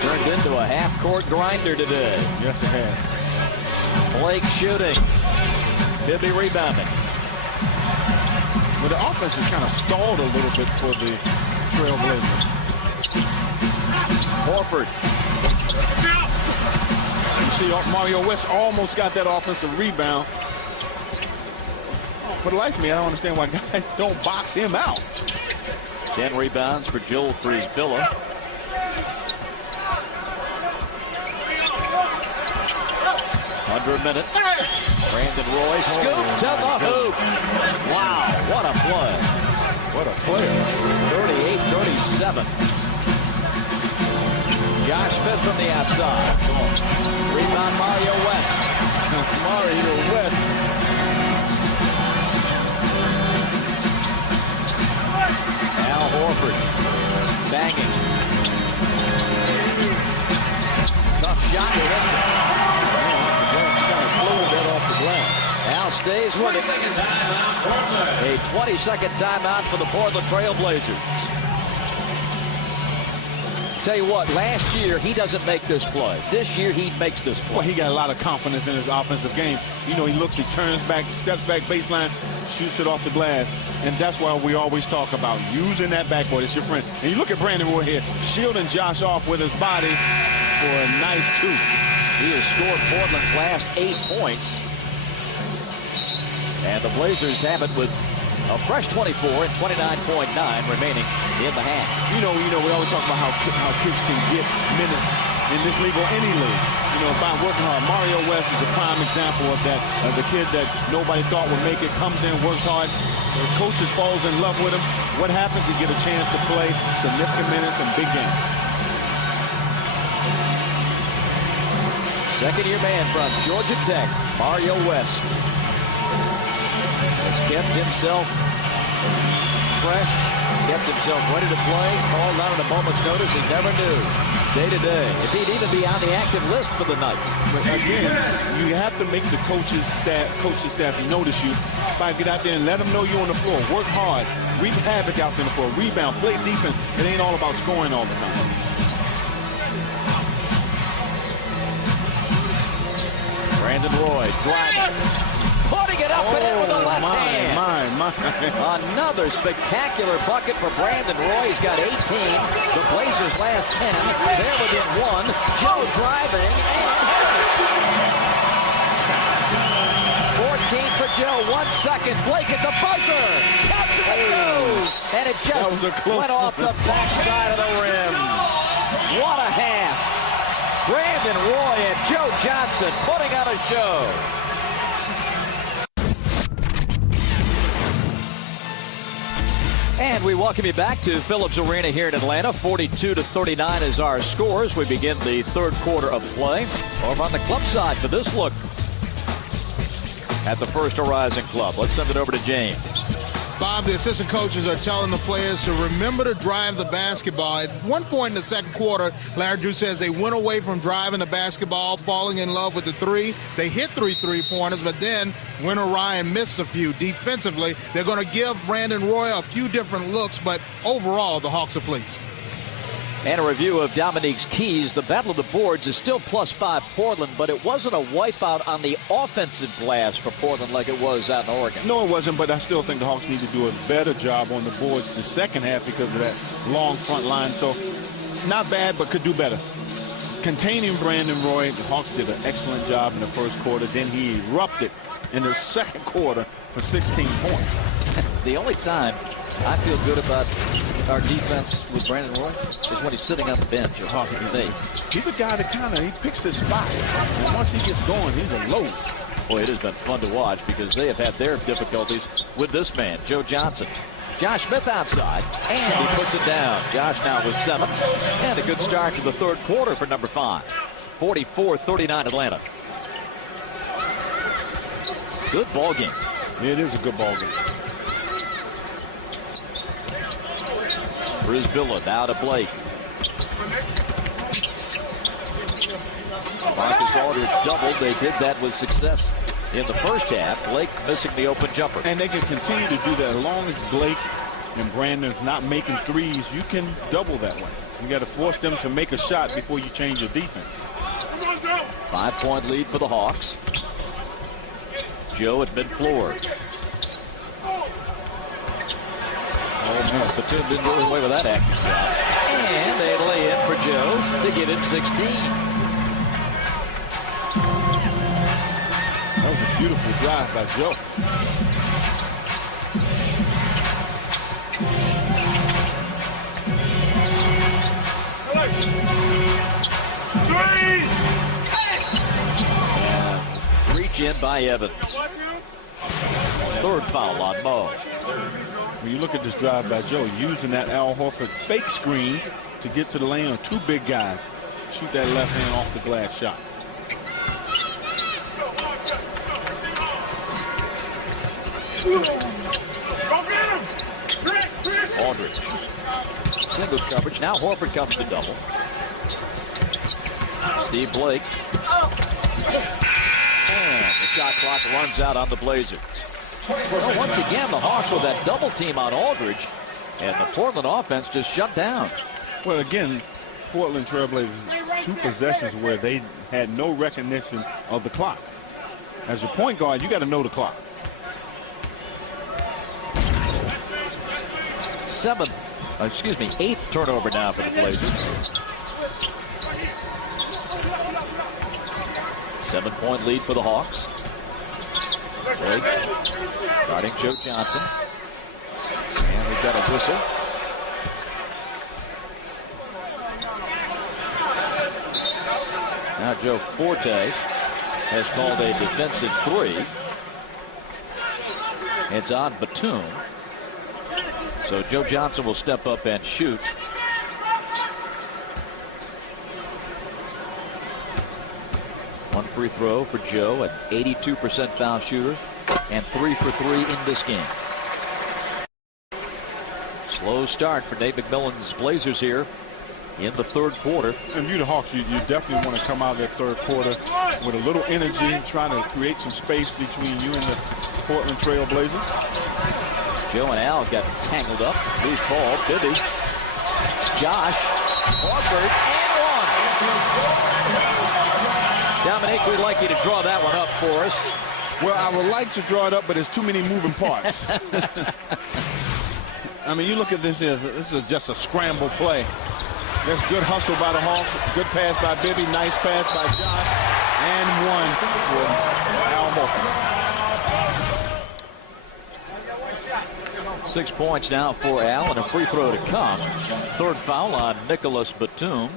Turned into a half-court grinder today. Yes, it has. Blake shooting. He'll be rebounding. Well, the offense is kind of stalled a little bit for the Trailblazers. Horford. You see, Mario West almost got that offensive rebound. For the life of me, I don't understand why guys don't box him out. 10 rebounds for Joel Prisvilla. Under a minute. Brandon Roy scoop to the hoop. Wow, what a play. What a player. 38-37. Josh Smith from the outside. Rebound Mario West. Mario West. Al Horford. Banging. Tough shot. He hits it. That off the glass. Al stays with it. A 20-second timeout for the Portland Trailblazers. Tell you what, last year he doesn't make this play. This year he makes this play. Well, he got a lot of confidence in his offensive game. You know, he looks, he turns back, steps back baseline, shoots it off the glass. And that's why we always talk about using that backboard. It's your friend. And you look at Brandon Roy here, shielding Josh off with his body for a nice 2. He has scored Portland's last 8 points. And the Blazers have it with a fresh 24 and 29.9 remaining in the half. You know, we always talk about how kids can get minutes in this league or any league. You know, by working hard. Mario West is the prime example of that. The kid that nobody thought would make it, comes in, works hard. The coaches falls in love with him. What happens? He get a chance to play significant minutes in big games. Second-year man from Georgia Tech, Mario West, has kept himself fresh, kept himself ready to play, called out at a moment's notice. He never knew, day to day, if he'd even be on the active list for the night. But again, you have to make the coaching staff notice you by get out there and let them know you're on the floor. Work hard, wreak havoc out there on the floor, rebound, play defense. It ain't all about scoring all the time. Brandon Roy driving, putting it up and in with the left hand. Another spectacular bucket for Brandon Roy. He's got 18. The Blazers' last 10. They're within 1. Joe driving and 14 for Joe. 1 second. Blake at the buzzer. Counts it goes. And it just went off the backside of the rim. What a half. Brandon Roy and Joe Johnson putting on a show. And we welcome you back to Phillips Arena here in Atlanta. 42-39 is our scores. We begin the third quarter of play. Over on the club side for this look at the First Horizon Club. Let's send it over to James. Bob, the assistant coaches are telling the players to remember to drive the basketball. At one point in the second quarter, Larry Drew says they went away from driving the basketball, falling in love with the three. They hit 3 3-pointers, but then went awry and missed a few. Defensively, they're going to give Brandon Roy a few different looks, but overall, the Hawks are pleased. And a review of Dominique's keys. The battle of the boards is still +5 Portland, but it wasn't a wipeout on the offensive glass for Portland like it was out in Oregon. No, it wasn't, but I still think the Hawks need to do a better job on the boards the second half because of that long front line. So not bad, but could do better. Containing Brandon Roy, the Hawks did an excellent job in the first quarter. Then he erupted in the second quarter for 16 points. The only time I feel good about our defense with Brandon Roy is when he's sitting on the bench or talking to me. He's a guy that he picks his spot. And once he gets going, he's a load. Boy, it has been fun to watch because they have had their difficulties with this man, Joe Johnson. Josh Smith outside, and he puts it down. Josh now with 7, and a good start to the third quarter for number 5. 44-39 Atlanta. Good ball game. It is a good ball game. Brisbilla now to Blake. Marcus Aldridge doubled. They did that with success in the first half. Blake missing the open jumper. And they can continue to do that as long as Blake and Brandon's not making threes. You can double that way. You got to force them to make a shot before you change your defense. 5-point lead for the Hawks. Joe at mid-floor. Oh, man, Batum didn't go away with that active shot. And they lay in for Joe to give him 16. That was a beautiful drive by Joe. And reach in by Evans. Third foul on Mo. When you look at this drive by Joe, using that Al Horford fake screen to get to the lane on 2 big guys. Shoot that left hand off the glass shot. Aldridge. Single coverage. Now Horford comes to double. Steve Blake. And the shot clock runs out on the Blazers. Well, once again, the Hawks with that double team on Aldridge, and the Portland offense just shut down. Well, again, Portland Trailblazers, 2 possessions where they had no recognition of the clock. As your point guard, you got to know the clock. 8th turnover now for the Blazers. 7-point lead for the Hawks. Blake guarding Joe Johnson. And we've got a whistle. Now Joe Forte has called a defensive 3. It's on Batum. So Joe Johnson will step up and shoot. One free throw for Joe, an 82% foul shooter, and 3 for 3 in this game. Slow start for Nate McMillan's Blazers here in the third quarter. And you, the Hawks, you definitely want to come out of that third quarter with a little energy, trying to create some space between you and the Portland Trail Blazers. Joe and Al got tangled up. Loose ball. Bibby. Josh. Horford. And 1. Dominique, we'd like you to draw that one up for us. Well, I would like to draw it up, but there's too many moving parts. I mean, you look at this here. This is just a scramble play. That's good hustle by the Hawks. Good pass by Bibby. Nice pass by Josh. And 1 for Al Horford. 6 points now for Al, and a free throw to come. Third foul on Nicholas Batum.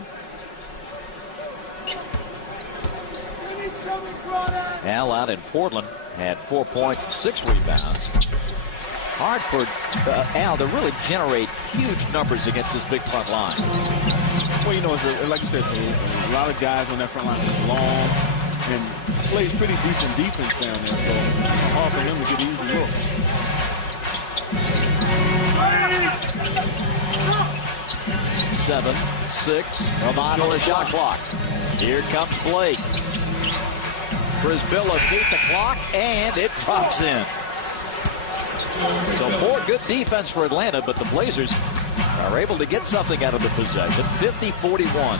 Al out in Portland had 4 points and 6 rebounds. Hard for Al to really generate huge numbers against this big front line. Well, you know, like you said, a lot of guys on that front line is long and plays pretty decent defense down there, so it's hard for him to get easy looks. 7, 6, 5 on the shot clock. Here comes Blake. Brisbilla beat the clock, and it drops in. So more good defense for Atlanta, but the Blazers are able to get something out of the possession. 50-41.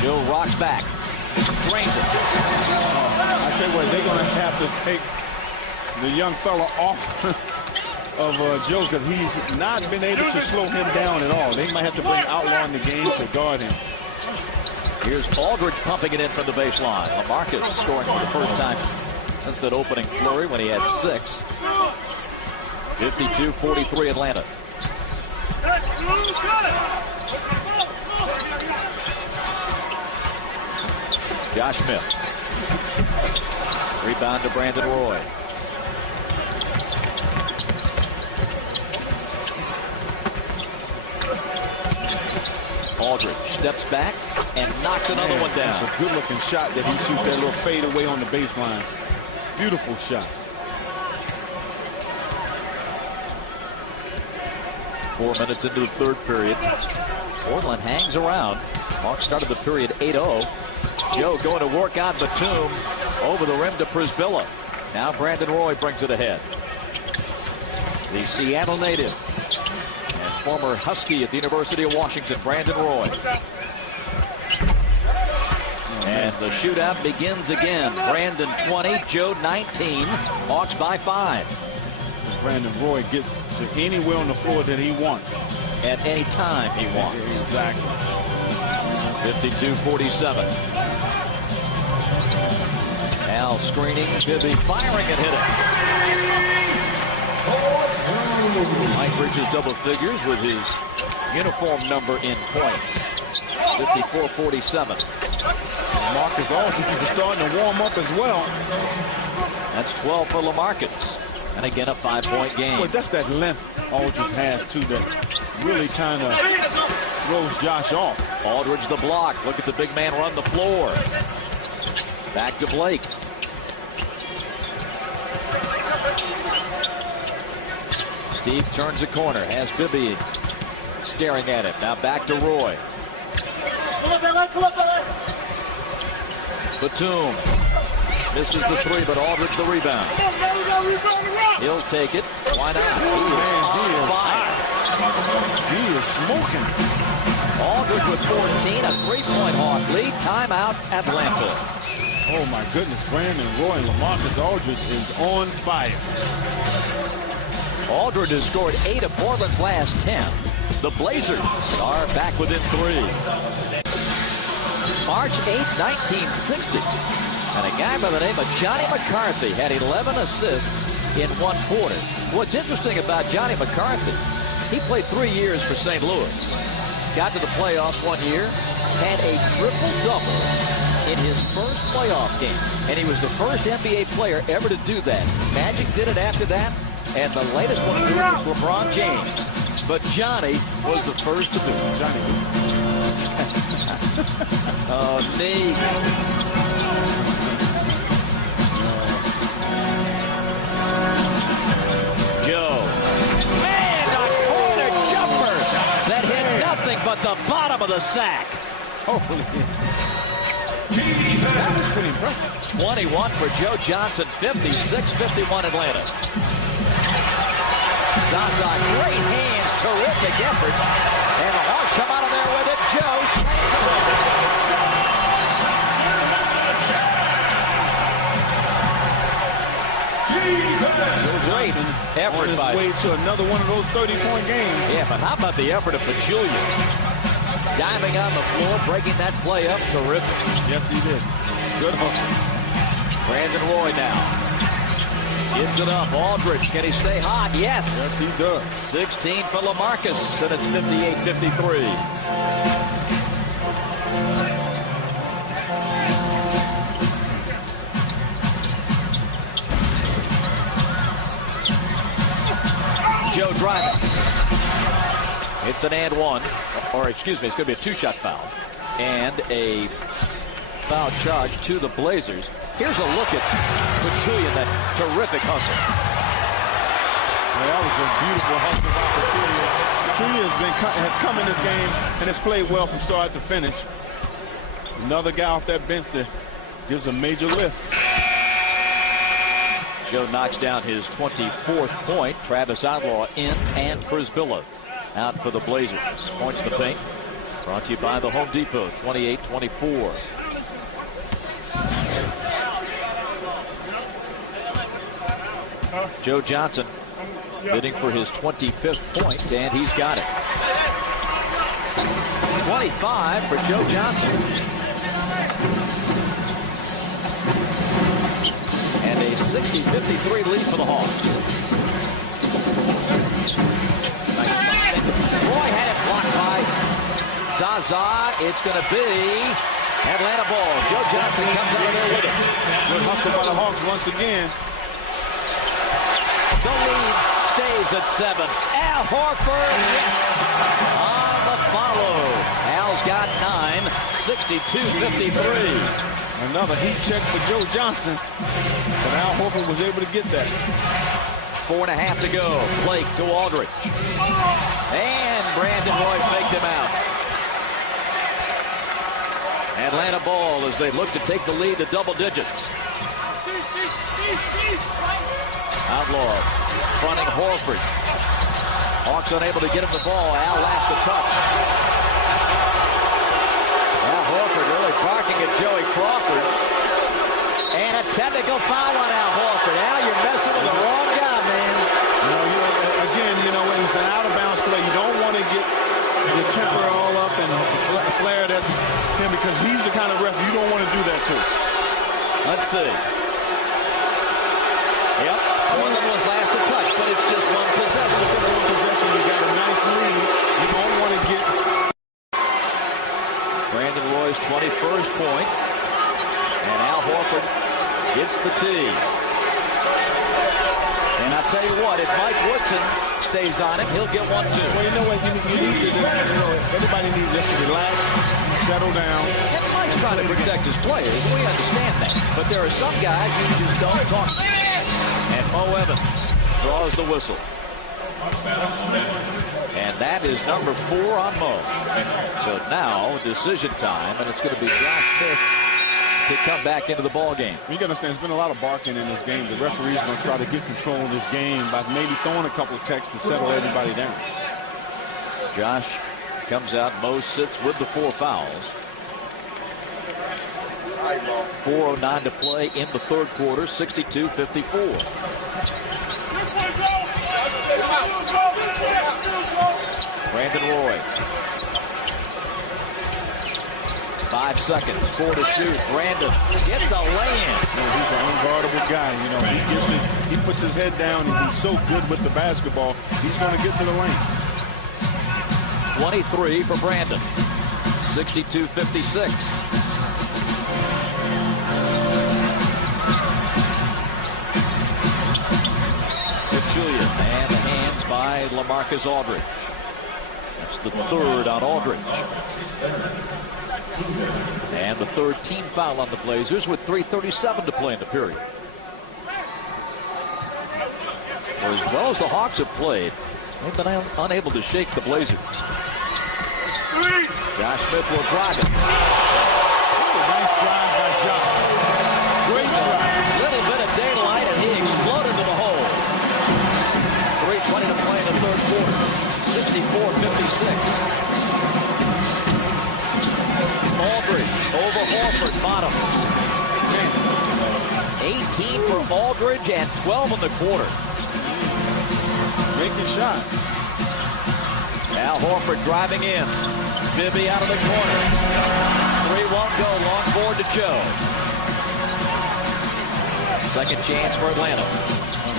Joe rocks back. Drains it. I tell you what, they're going to have to take the young fella off of Joe, because he's not been able to slow him down at all. They might have to bring Outlaw in the game to guard him. Here's Aldridge pumping it in from the baseline. LaMarcus scoring for the first time since that opening flurry when he had 6. 52-43 Atlanta. Josh Smith. Rebound to Brandon Roy. Aldridge steps back and knocks another one down. It's a good-looking shot that he shoots that little fade away on the baseline. Beautiful shot. 4 minutes into the third period. Portland hangs around. Mark started the period 8-0. Joe going to work on Batum over the rim to Brisbilla. Now Brandon Roy brings it ahead. The Seattle native and former Husky at the University of Washington, Brandon Roy. And the shootout begins again. Brandon 20, Joe 19. Hawks by 5. Brandon Roy gets to anywhere on the floor that he wants. At any time he wants. Exactly. 52-47. Al screening, Bibby firing and hitting. Mike Bridges double figures with his uniform number in points. 54-47. Marcus Aldridge is starting to warm up as well. That's 12 for LaMarcus. And again, a 5-point game. Well, that's that length Aldridge has, too, that really kind of throws Josh off. Aldridge the block. Look at the big man run the floor. Back to Blake. Steve turns a corner. Has Bibby staring at it. Now back to Roy. Batum misses the 3, but Aldridge the rebound. He'll take it. Why not? He is on fire. He is smoking. Aldridge with 14, a 3-point Hawk lead. Timeout, Atlanta. Oh, my goodness. Brandon Roy and LaMarcus Aldridge is on fire. Aldridge has scored 8 of Portland's last 10. The Blazers are back within 3. March 8, 1960. And a guy by the name of Johnny McCarthy had 11 assists in 1 quarter. What's interesting about Johnny McCarthy, he played 3 years for St. Louis. Got to the playoffs 1 year, had a triple-double in his first playoff game. And he was the first NBA player ever to do that. Magic did it after that, and the latest one to do it was LeBron James. But Johnny was the first to do it. Johnny. Oh, knee. Joe. Man, a corner jumper that hit nothing but the bottom of the sack. That was pretty impressive. 21 for Joe Johnson, 56-51 Atlanta. Zaza, great hands, terrific effort. And the Hawks come out of there with it. Joe great effort on his by way to another one of those 30-point games. Yeah, but how about the effort of Pachulia? Diving on the floor, breaking that play up, terrific. Yes, he did. Good hustle. Brandon Roy now. Gives it up. Aldridge, can he stay hot? Yes. Yes, he does. 16 for LaMarcus, and it's 58-53. Joe driving. It's an and one, or excuse me, it's going to be a 2-shot foul. And a foul charge to the Blazers. Here's a look at Pachulia, that terrific hustle. Well, that was a beautiful hustle by Pachulia. Pachulia has come in this game and has played well from start to finish. Another guy off that bench that gives a major lift. Joe knocks down his 24th point. Travis Outlaw in, and Przybyla out for the Blazers. Points in the paint. Brought to you by the Home Depot, 28-24. Joe Johnson bidding for his 25th point, and he's got it. 25 for Joe Johnson. And a 60-53 lead for the Hawks. Nice. Roy had it blocked by Zaza. It's going to be Atlanta ball. Joe Johnson comes out of there with it. Good hustle by the Hawks once again. The lead stays at 7. Al Horford, yes, on the follow. Al's got 9, 62-53. Another heat check for Joe Johnson, but Al Horford was able to get that. 4.5 to go. Blake to Aldridge. And Brandon Roy faked him out. Atlanta ball as they look to take the lead to double digits. Outlaw fronting Horford. Hawks unable to get him the ball. Al laughed the touch. Al Horford really barking at Joey Crawford. And a technical foul on Al Horford. Al, you're messing with the wrong guy, man. Again, when it's an out-of-bounds play, you don't want to get your temper all up and flared at him because he's the kind of ref you don't want to do that to. Let's see. Yep, one of them was last to touch, but it's just one possession. One possession, you got a nice lead. You don't want to get... Brandon Roy's 21st point. And Al Horford gets the tee. And I'll tell you what, if Mike Woodson stays on him, he'll get one too. Well, you know what? You need to just, everybody needs just to relax, settle down. And Mike's trying to protect his players. We understand that. But there are some guys you just don't talk to. And Mo Evans draws the whistle. And that is number 4 on Mo. So now decision time, and it's going to be Josh Smith to come back into the ball game. You got to understand, there's been a lot of barking in this game. The referee's going to try to get control of this game by maybe throwing a couple of texts to settle everybody down. Josh comes out. Mo sits with the 4 fouls. 4:09 to play in the third quarter. 62-54. Brandon Roy. 5 seconds, 4 to shoot. Brandon gets a lay-in. He's an unguardable guy. He puts his head down and he's so good with the basketball. He's going to get to the lane. 23 for Brandon. 62-56. Pachulia, and the hands by LaMarcus Aldridge. That's the 3rd on Aldridge. And the 3rd team foul on the Blazers with 3:37 to play in the period. For as well as the Hawks have played, they've been unable to shake the Blazers. Josh Smith will drive it. Nice drive by Josh. Great drive. Little bit of daylight, and he exploded to the hole. 3:20 to play in the third quarter. 64-56. Aldridge over Horford, bottoms. 18 for Aldridge and 12 in the quarter. Make the shot. Al Horford driving in. Bibby out of the corner. 3 won't go. Long board to Joe. Second chance for Atlanta.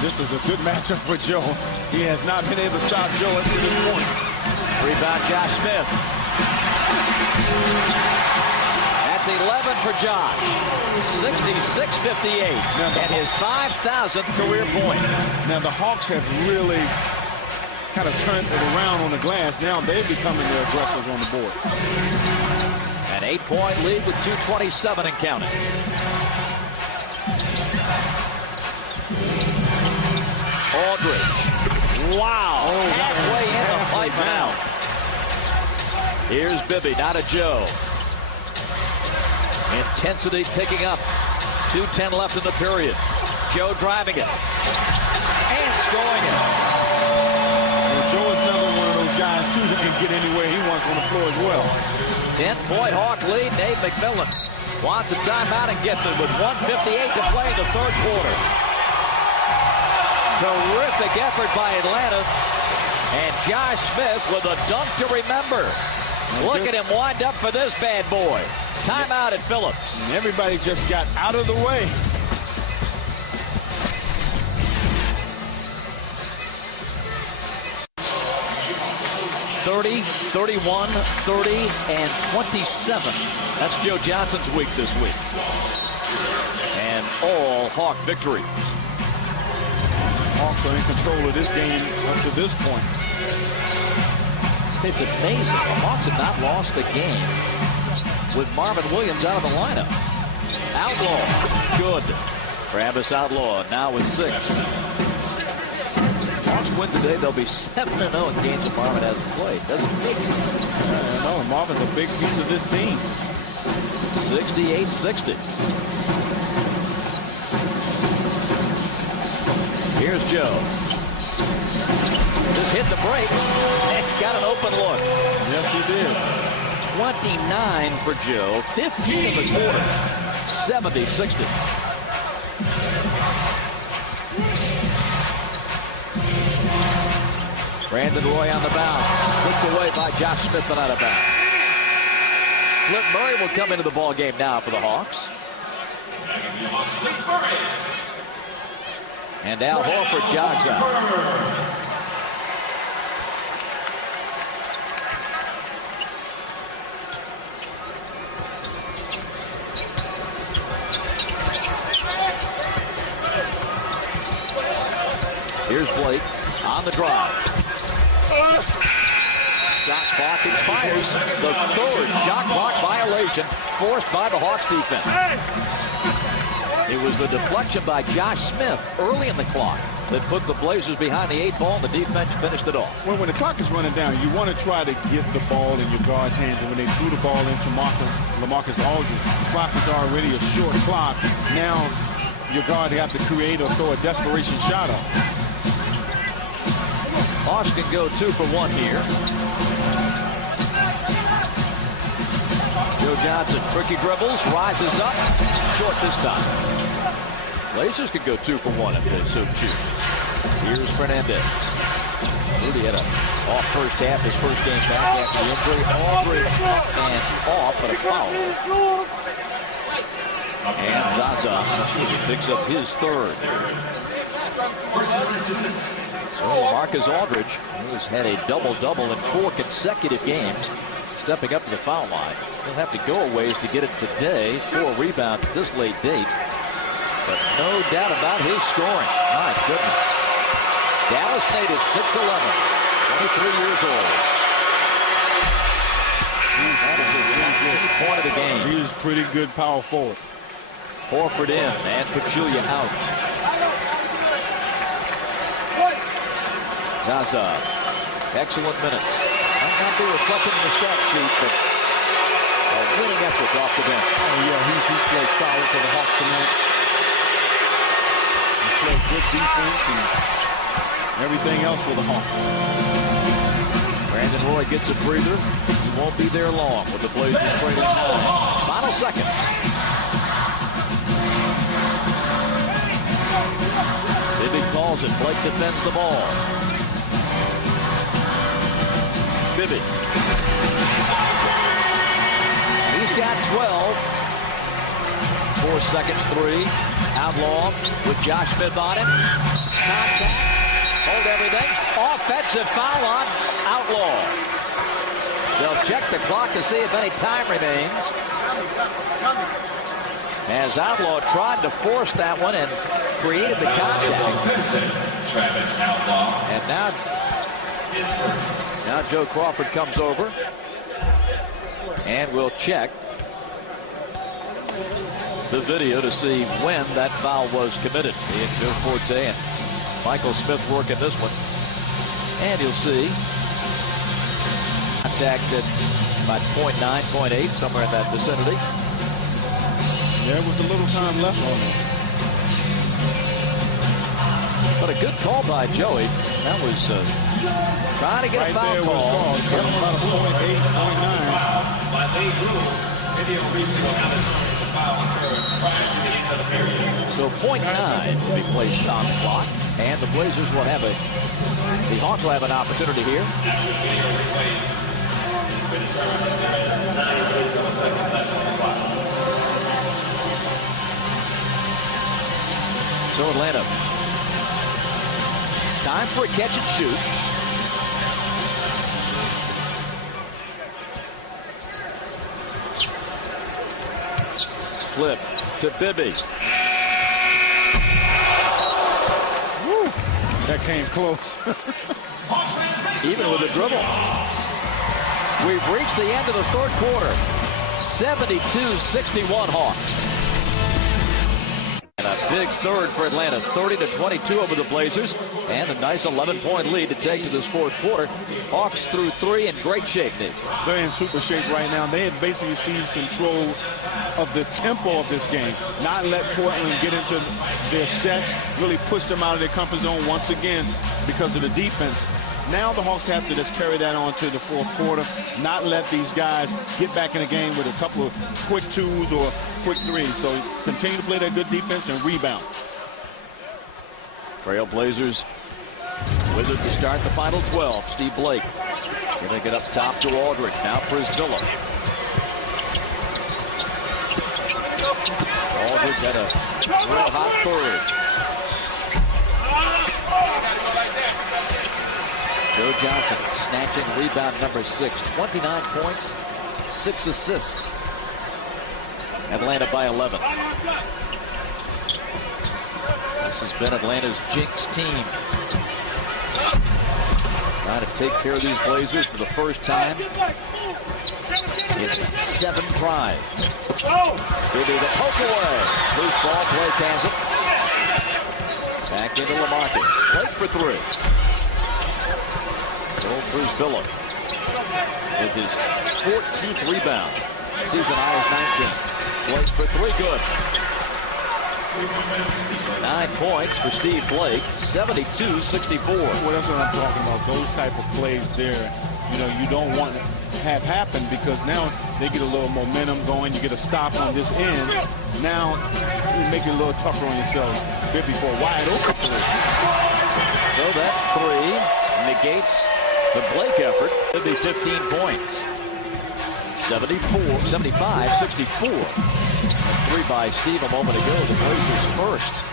This is a good matchup for Joe. He has not been able to stop Joe up to this point. Rebound Josh Smith. That's 11 for Josh. 66-58. And his 5,000th career point. Now the Hawks have really kind of turned it around on the glass. Now they're becoming the aggressors on the board. An 8-point lead with 2:27 and counting. Aldridge. Wow. Halfway in the pipe and out. Here's Bibby, not a Joe. Intensity picking up. 2:10 left in the period. Joe driving it. And scoring it. Well, Joe is another one of those guys, too, who can get anywhere he wants on the floor as well. 10-point Hawk lead. Dave McMillan wants a timeout and gets it with 1:58 to play in the third quarter. Terrific effort by Atlanta. And Josh Smith with a dunk to remember. Look at him wind up for this bad boy. Timeout at Phillips. And everybody just got out of the way. .30, 31, 30, and 27. That's Joe Johnson's week this week. And all Hawk victories. Hawks are in control of this game up to this point. It's amazing. The Hawks have not lost a game with Marvin Williams out of the lineup. Outlaw, good. Travis Outlaw now with 6. Hawks win today, they'll be 7-0 in games that Marvin hasn't played. Doesn't make it. No, Marvin's a big piece of this team. 68-60. Here's Joe. Just hit the brakes and got an open look. Yes, he did. 29 for Joe, 15 in the quarter, 70-60. Brandon Roy on the bounce, slipped away by Josh Smith and out of bounds. Flip Murray will come into the ball game now for the Hawks. And Al Horford jogs out. Here's Blake on the drive. Shot clock expires. The third shot clock violation forced by the Hawks defense. It was the deflection by Josh Smith early in the clock that put the Blazers behind the 8 ball, and the defense finished it off. Well, when the clock is running down, you want to try to get the ball in your guard's hands. And when they threw the ball into LaMarcus Aldridge, the clock is already a short clock. Now your guard have to create or throw a desperation shot up. Hawks can go 2 for 1 here. Joe Johnson, tricky dribbles, rises up, short this time. Blazers could go 2 for 1 if they so choose. Here's Fernandez. Rudy had a off first half, his first game back after the injury. Aldridge up and off, but a foul. And Zaza picks up his third. So Marcus Aldridge, who's had a double-double in 4 consecutive games, stepping up to the foul line. He'll have to go a ways to get it today. 4 rebounds at this late date. But no doubt about his scoring. My goodness. Dallas native, 6'11", 23 years old. That is his 19th point of the game. He is pretty good power forward. Horford in and Pachulia out. Zaza, excellent minutes. Might not be reflected in the stat sheet, but a winning effort off the bench. Oh, yeah, he's played solid for the Hawks tonight. He played good defense and everything else for the Hawks. Brandon Roy gets a breather. He won't be there long with the Blazers trailing 9. Final seconds. Bibby calls it. Blake defends the ball. Bibby. He's got 12. 4 seconds, 3. Outlaw with Josh Smith on him. Contact. Hold everything. Offensive foul on Outlaw. They'll check the clock to see if any time remains. As Outlaw tried to force that one and created the contact. Travis Outlaw. And now Joe Crawford comes over and will check. the video to see when that foul was committed. Joe Forte and Michael Smith working this one. And you'll see contact at about 0.9, 0.8, somewhere in that vicinity. There was a little time left on it. But a good call by Joey. That was trying to get Right a foul there call. was about a 0.8, 0.9. By league rule, video briefing will have a foul occur prior to the end of the period. So 0.9 will be placed on the clock. And the Blazers will have the Hawks will have an opportunity here. So Atlanta, time for a catch and shoot. Flip to Bibby. That came close. Even with a dribble. We've reached the end of the third quarter. 72-61 Hawks. And a big third for Atlanta. 30-22 over the Blazers. And a nice 11-point lead to take to this fourth quarter. Hawks through 3 in great shape, Nick. They're in super shape right now. They had basically seized control of the tempo of this game. Not let Portland get into their sets, really push them out of their comfort zone once again because of the defense. Now the Hawks have to just carry that on to the fourth quarter, not let these guys get back in the game with a couple of quick twos or quick threes. So continue to play that good defense and rebound. Trailblazers Wizards to start the final 12. Steve Blake gonna get up top to Aldridge. Now Brisbilla. Aldridge got a real hot third. Joe Johnson snatching rebound number 6. 29 points, 6 assists. Atlanta by 11. This has been Atlanta's jinx team. Trying to take care of these Blazers for the first time in 7 tries. They do the poke away. Loose ball, Blake has it. Back into LaMarcus. Blake for 3. Old Brisbilla with his 14th rebound. Season high is 19. Blake for 3, good. 9 points for Steve Blake, 72-64. Well, that's what I'm talking about. Those type of plays there, you know, you don't want to have happen because now they get a little momentum going. You get a stop on this end. Now you make it a little tougher on yourself. Bibby for a wide open 3. So that 3 negates the Blake effort. It'll be 15 points. 75-64. A 3 by Steve a moment ago. The Blazers first.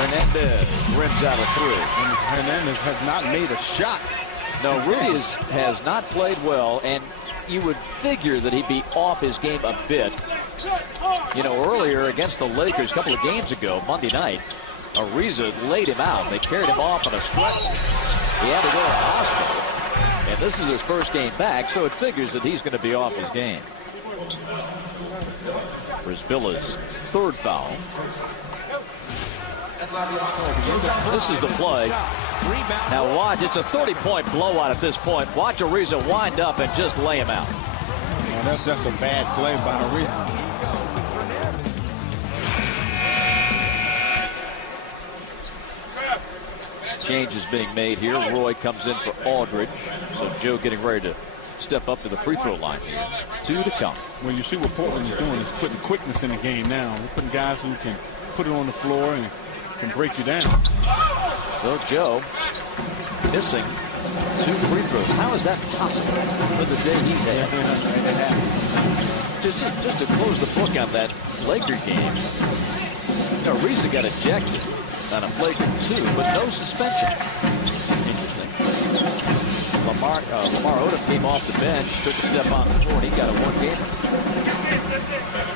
Hernandez rims out a 3. And Hernandez has not made a shot. No, Rudy has not played well, and you would figure that he'd be off his game a bit. You know, earlier against the Lakers a couple of games ago, Monday night, Ariza laid him out. They carried him off on a stretcher. He had to go to the hospital. And this is his first game back, so it figures that he's going to be off his game. Brisbilla's 3rd foul. This is the play. Now watch, it's a 30-point blowout at this point. Watch Ariza wind up and just lay him out. Well, that's a bad play by Ariza. Change is being made here. Roy comes in for Aldridge. So Joe getting ready to step up to the free throw line here. 2 to come. Well, you see what Portland is doing is putting quickness in the game now. They're putting guys who can put it on the floor and can break you down. So Joe missing 2 free throws. How is that possible for the day he's had? Just to close the book on that Laker game, Ariza got ejected on a flagrant 2, but no suspension. Interesting. Lamar Odom came off the bench, took a step on the floor, and he got a 1-gamer.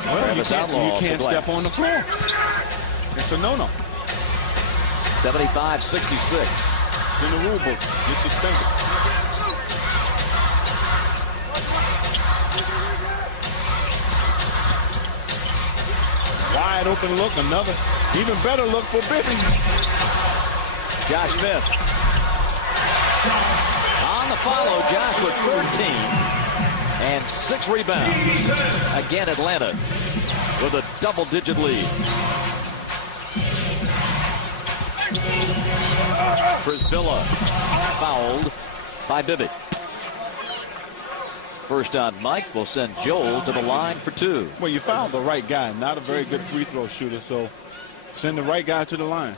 Well, you can't step on the floor. It's a no-no. 75-66. It's in the rule book. You're suspended. Wide open look, another even better look for Bibby. Josh Smith. On the follow, Josh with 13 and 6 rebounds. Again, Atlanta with a double-digit lead. Brisbilla fouled by Bibby. First on Mike will send Joel to the line for 2. Well, you fouled the right guy, not a very good free throw shooter, so send the right guy to the line.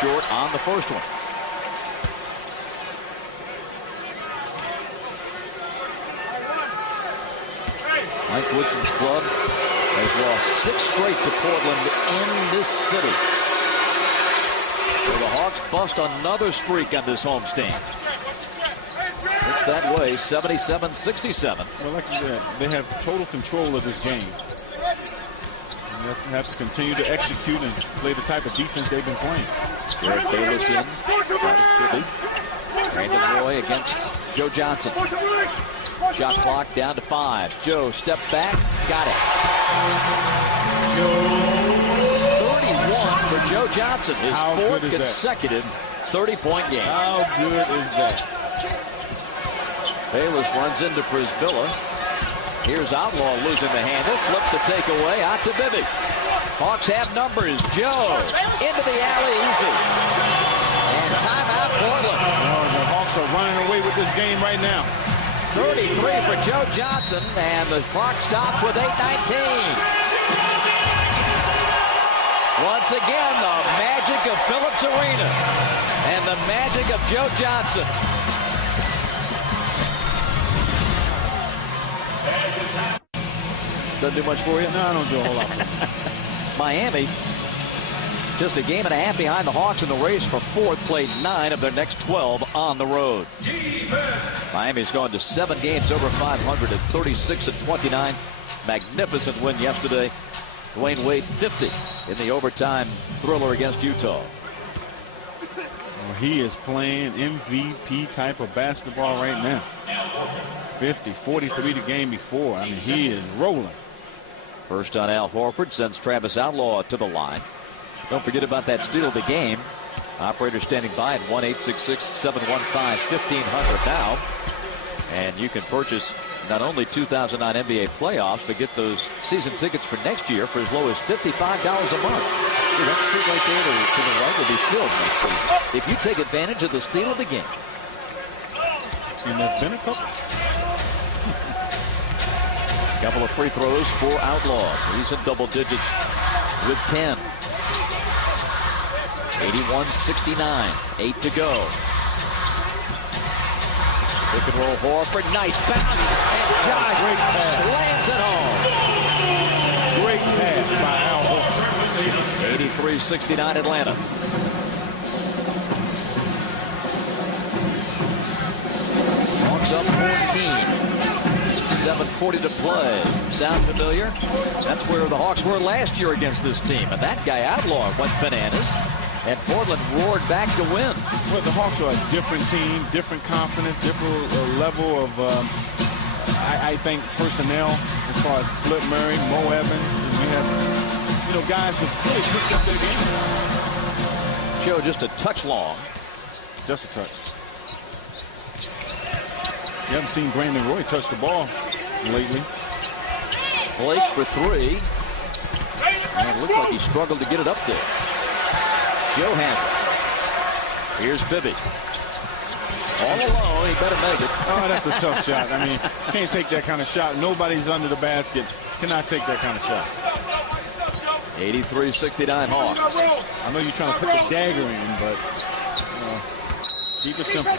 Short on the first one. Mike Woodson's club has lost 6 straight to Portland in this city. So the Hawks bust another streak on this homestand. It's that way, 77-67. Well, like you said, they have total control of this game. And they have to continue to execute and play the type of defense they've been playing. Derek Bayless in. Brandon Roy against Joe Johnson. Shot clock down to 5. Joe step back, got it. 31 for Joe Johnson, his fourth consecutive 30-point game. How good is that? Bayless runs into Brisbilla. Here's Outlaw losing the handle. Flip the takeaway out to Bibby. Hawks have numbers. Joe into the alley easy. And timeout Portland. The Hawks are running away with this game right now. 33 for Joe Johnson, and the clock stops with 8:19. Once again, the magic of Phillips Arena and the magic of Joe Johnson. Doesn't do much for you? No, I don't do a whole lot. Miami, just a game and a half behind the Hawks in the race for 4th, played 9 of their next 12 on the road. Miami's gone to 7 games over 500 at 36-29. Magnificent win yesterday. Dwayne Wade 50 in the overtime thriller against Utah. Well, he is playing MVP type of basketball right now. 50, 43 the game before. I mean, he is rolling. First on Al Horford, sends Travis Outlaw to the line. Don't forget about that steal of the game. Operator standing by at 1-866-715-1500 now. And you can purchase not only 2009 NBA playoffs, but get those season tickets for next year for as low as $55 a month. Dude, that seat right there to the right will be filled next season if you take advantage of the steal of the game. And there's been a couple. Couple of free throws for Outlaw. He's in double digits with 10. 81-69. 8 to go. Pick and roll Horford. Nice bounce. And Josh slams it home. Great pass by Al Horford. 83-69 Atlanta. Hawks up 14. 7:40 to play. Sound familiar? That's where the Hawks were last year against this team. And that guy Outlaw went bananas. And Portland roared back to win. Well, the Hawks are a different team, different confidence, different level of, I think, personnel as far as Flip Murray, Mo Evans. And we have, guys who really picked up their game. Joe just a touch long. Just a touch. You haven't seen Brandon Roy touch the ball lately. Blake for 3. And it looked like he struggled to get it up there. Joe has it. Here's Bibby. All alone, he better make it. Oh, that's a tough shot. I mean, can't take that kind of shot. Nobody's under the basket. Cannot take that kind of shot. 83-69 Hawks. I know you're trying to put the dagger in, but keep it simple.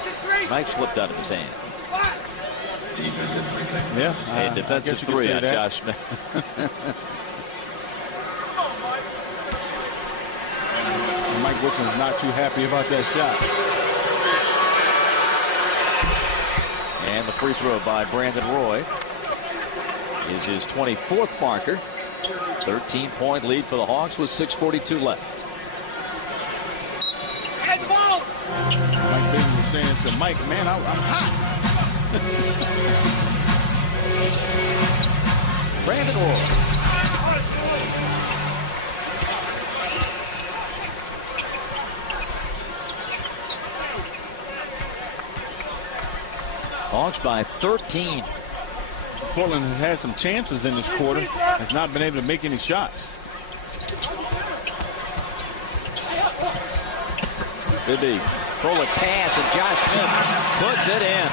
Mike slipped out of his hand. Yeah. A defensive 3 on Josh Smith. Mike Wilson's not too happy about that shot. And the free throw by Brandon Roy is his 24th marker. 13-point lead for the Hawks with 6:42 left. Get the ball. Mike Bibby was saying to Mike, man, I'm hot. Brandon Roy. Hawks by 13. Portland has had some chances in this quarter, has not been able to make any shots. Bibby, forward pass, and Josh Smith puts it in.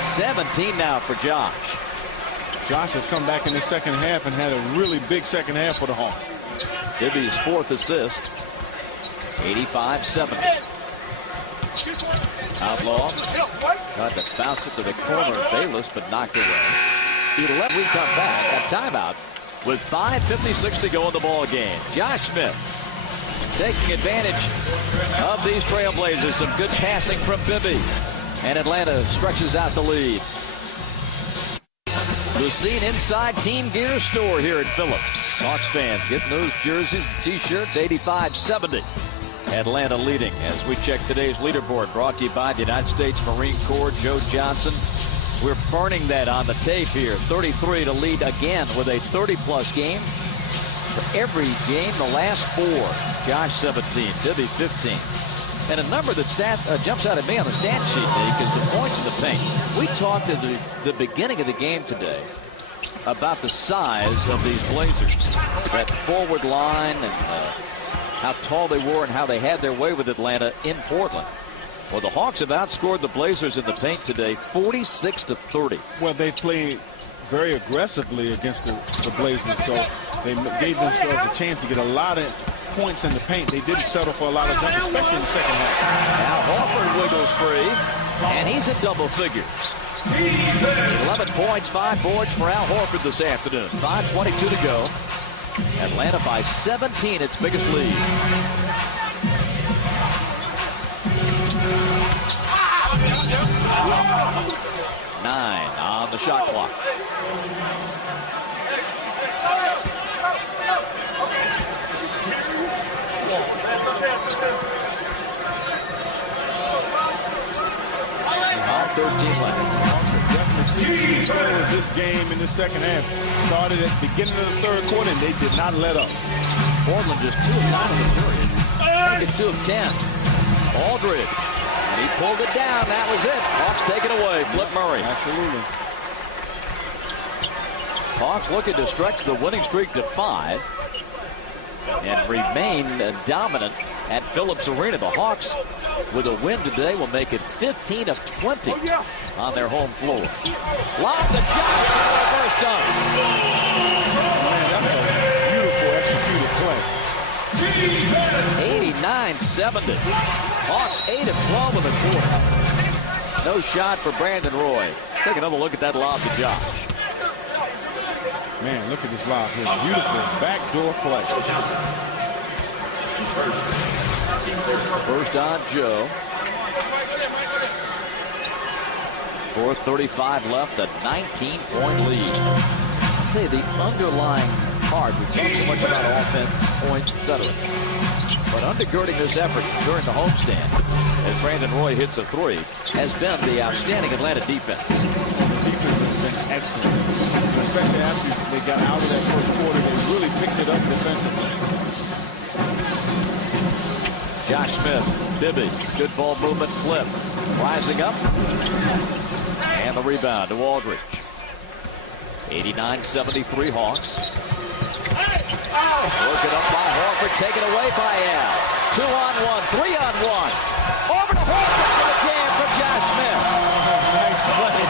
17 now for Josh. Josh has come back in the second half and had a really big second half for the Hawks. Bibby's 4th assist. 85-70. Outlaw tried to bounce it to the corner of Bayless, but knocked away. 11. We come back at timeout with 5:56 to go in the ball game. Josh Smith taking advantage of these Trailblazers. Some good passing from Bibby, and Atlanta stretches out the lead. The scene inside Team Gear store here at Phillips. Hawks fans getting those jerseys and t-shirts. 85-70. Atlanta leading as we check today's leaderboard, brought to you by the United States Marine Corps. Joe Johnson. We're burning that on the tape here. 33 to lead again with a 30-plus game for every game the last 4. Josh 17, Bibby 15. And a number that jumps out at me on the stat sheet, Deke, is the points in the paint. We talked at the beginning of the game today about the size of these Blazers. That forward line and how tall they were and how they had their way with Atlanta in Portland. Well, the Hawks have outscored the Blazers in the paint today 46-30. Well, they played very aggressively against the Blazers, so they gave themselves a chance to get a lot of points in the paint. They didn't settle for a lot of jumpers, especially in the second half. Now Horford wiggles free, and he's at double figures. 11 points, 5 boards for Al Horford this afternoon. 5:22 to go. Atlanta by 17, its biggest lead. Nine on the shot clock. All 13 left. This game in the second half started at the beginning of the third quarter, and they did not let up. Portland just 2 of 9 in the period. Make it 2 of 10. Aldridge. And he pulled it down. That was it. Hawks take it away. Flip Murray. Absolutely. Hawks looking to stretch the winning streak to 5 and remain dominant at Phillips Arena. The Hawks, with a win today, will make it 15 of 20 on their home floor. Lob to Johnson for the reverse dunk. Man, that's a beautiful executed play. 89-70. Hawks 8 of 12 in the quarter. No shot for Brandon Roy. Take another look at that lob to Josh. Man, look at this lob here. Beautiful backdoor play. First on Joe. 4:35 left, a 19-point lead. I'll tell you, the underlying part, we talk so much about offense, points, etc. But undergirding this effort during the homestand, as Brandon Roy hits a 3, has been the outstanding Atlanta defense. The defense has been excellent, especially after they got out of that first quarter. They really picked it up defensively. Josh Smith, Bibby, good ball movement, flip, rising up, and the rebound to Aldridge. 89-73 Hawks. Working up by Horford, taken away by Al. 2-on-1, 3-on-1. Over to Horford for the jam from Josh Smith. Nice play.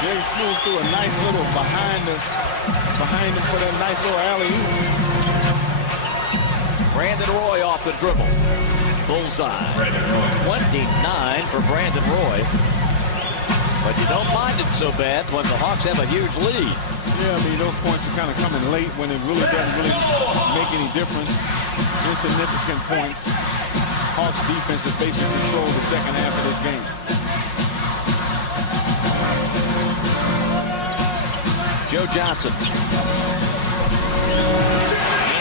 Jay Smooth threw a nice little behind him for that nice little alley-oop. Brandon Roy off the dribble. Bullseye. 29 for Brandon Roy. But you don't mind it so bad when the Hawks have a huge lead. Yeah, I mean, those points are kind of coming late when it really doesn't make any difference. Insignificant points. Hawks defense has basically controlled the second half of this game. Joe Johnson.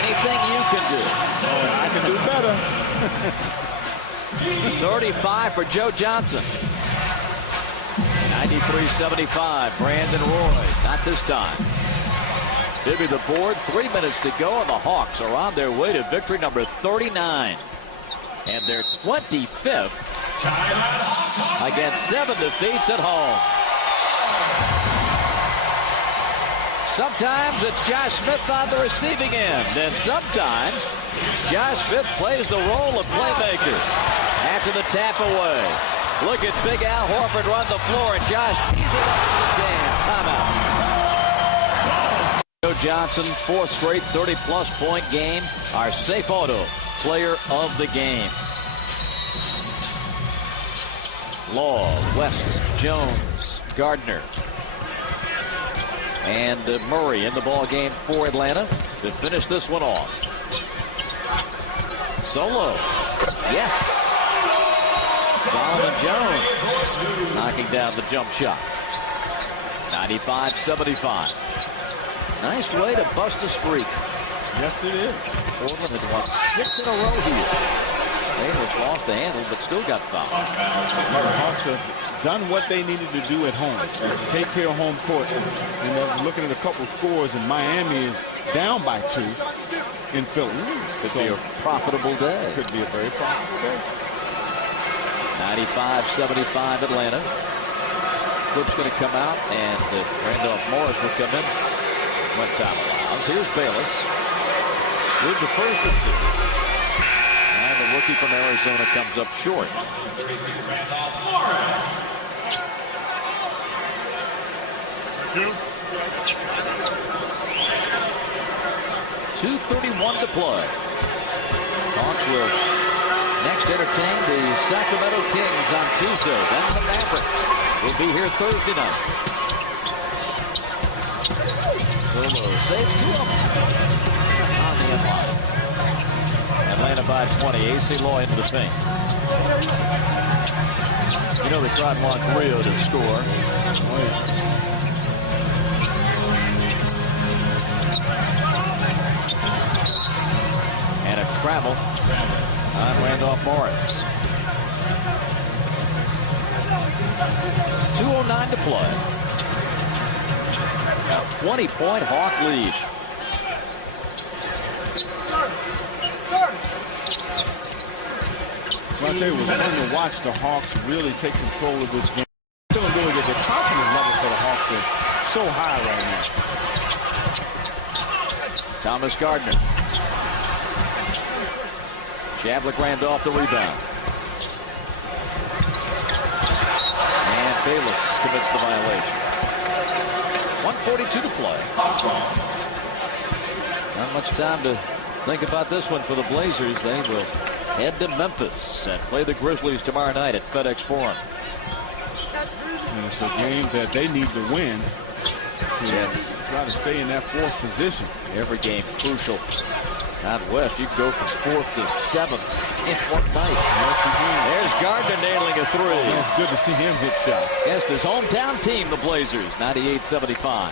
Anything you can do. I can do better. 35 for Joe Johnson. 93-75. Brandon Roy. Not this time. Maybe the board. 3 minutes to go, and the Hawks are on their way to victory number 39. And their 25th against 7 defeats at home. Sometimes it's Josh Smith on the receiving end, and sometimes Josh Smith plays the role of playmaker. After the tap away, look at Big Al Horford run the floor, and Josh tees it up. Damn, timeout. Joe Johnson, 4th straight 30-plus point game. Our Safe Auto player of the game. Law, West, Jones, Gardner, and Murray in the ball game for Atlanta to finish this one off. Solo. Yes. Solomon Jones knocking down the jump shot. 95-75. Nice way to bust a streak. Yes, it is. Portland has won 6 in a row here. Bayless lost the handle, but still got fouled. The Hawks have done what they needed to do at home. Take care of home court. And they're looking at a couple scores, and Miami is down by 2 in Philly. Could be a profitable day. Could be a very profitable day. 95-75 Atlanta. Flip's going to come out, and Randolph Morris will come in when time allows. Here's Bayless with the first of 2. And the rookie from Arizona comes up short. 2:31 to play. Hawks will next entertain the Sacramento Kings on Tuesday. Then the Mavericks will be here Thursday night. Solo saves 2 of them on the end line. Atlanta by 20. AC Law into the paint. You know the crowd wants Rio to score. And a travel on Randolph Morris. 2:09 to play. A 20-point Hawk lead. Well, I'll tell you, it was fun to watch the Hawks really take control of this game. Feeling really good. The confidence level for the Hawks is so high right now. Thomas Gardner. Shavlik Randolph the rebound. And Bayless commits the violation. 1:42 to play. Not much time to think about this one for the Blazers. They will head to Memphis and play the Grizzlies tomorrow night at FedEx Forum. And it's a game that they need to win to try to stay in that 4th position. Every game crucial. Out west, you can go from 4th to 7th in one night. Yes, there's Gardner nailing a 3. Oh, it's good to see him hit shots. Against his hometown team, the Blazers, 98-75.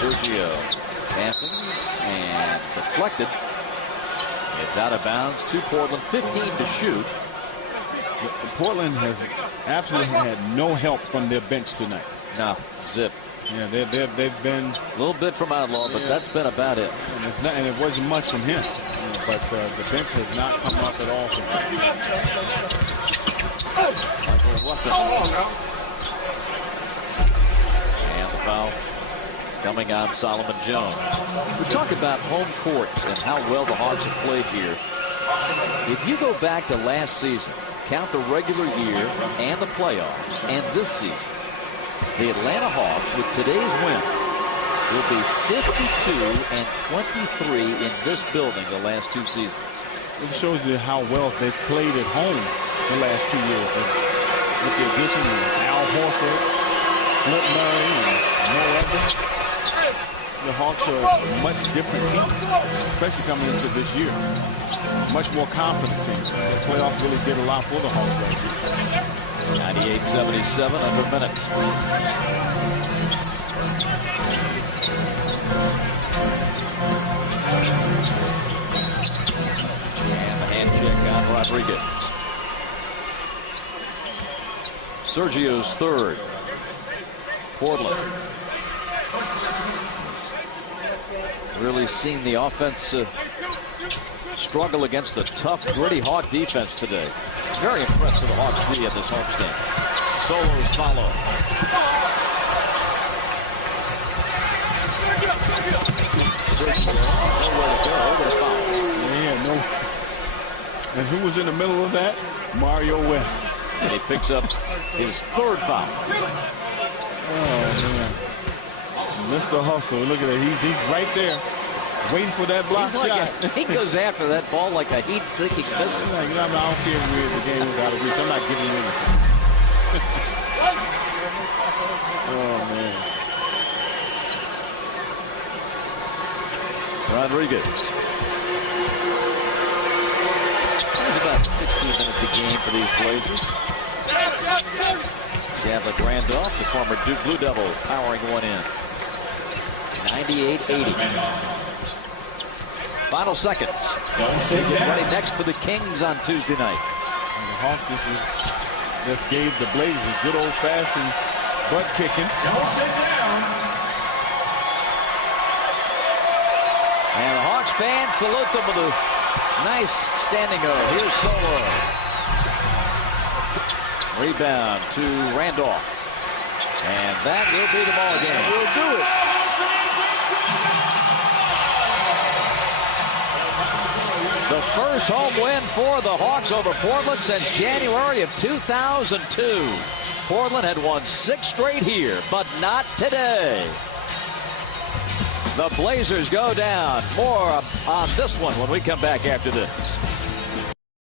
Sergio passing and deflected. It's out of bounds to Portland. 15 to shoot. Portland has absolutely had no help from their bench tonight. No, zip. Yeah, they've been a little bit from Outlaw, but that's been about it. And it wasn't much from him. But the bench has not come up at all from him. And the foul is coming on Solomon Jones. We talk about home court and how well the Hawks have played here. If you go back to last season, count the regular year and the playoffs, and this season, the Atlanta Hawks, with today's win, will be 52-23 in this building the last 2 seasons. It shows you how well they've played at home the last 2 years. With the addition of Al Horford, Flip Murray, and Mo Evans, the Hawks are a much different team, especially coming into this year. Much more confident team. The playoffs really did a lot for the Hawks last year. 98-77 under minutes. And the hand check on Rodriguez. Sergio's third. Portland. Really seen the offense struggle against a tough, gritty Hawk defense today. Very impressed with the Hawks D at this homestand. Solos follow. Nowhere to go, but a foul. Yeah, no. And who was in the middle of that? Mario West. And he picks up his third foul. Oh, man. Mr. Hustle, look at that. He's right there, waiting for that block shot. He goes after that ball like a heat-seeking missile. I don't care if we're in the game without a reach. I'm not giving you anything. Oh, man. Rodriguez. It's about 16 minutes a game for these Blazers. Javlik Randolph, the former Duke Blue Devil, powering one in. 98-80. Final seconds. Get ready next for the Kings on Tuesday night. And the Hawks just gave the Blazers good old-fashioned butt kicking. And the Hawks fans salute them with a nice standing O. Here's Solo. Rebound to Randolph. And that will be the ball game. We'll do it. The first home win for the Hawks over Portland since January of 2002. Portland had won 6 straight here, but not today. The Blazers go down. More on this one when we come back after this.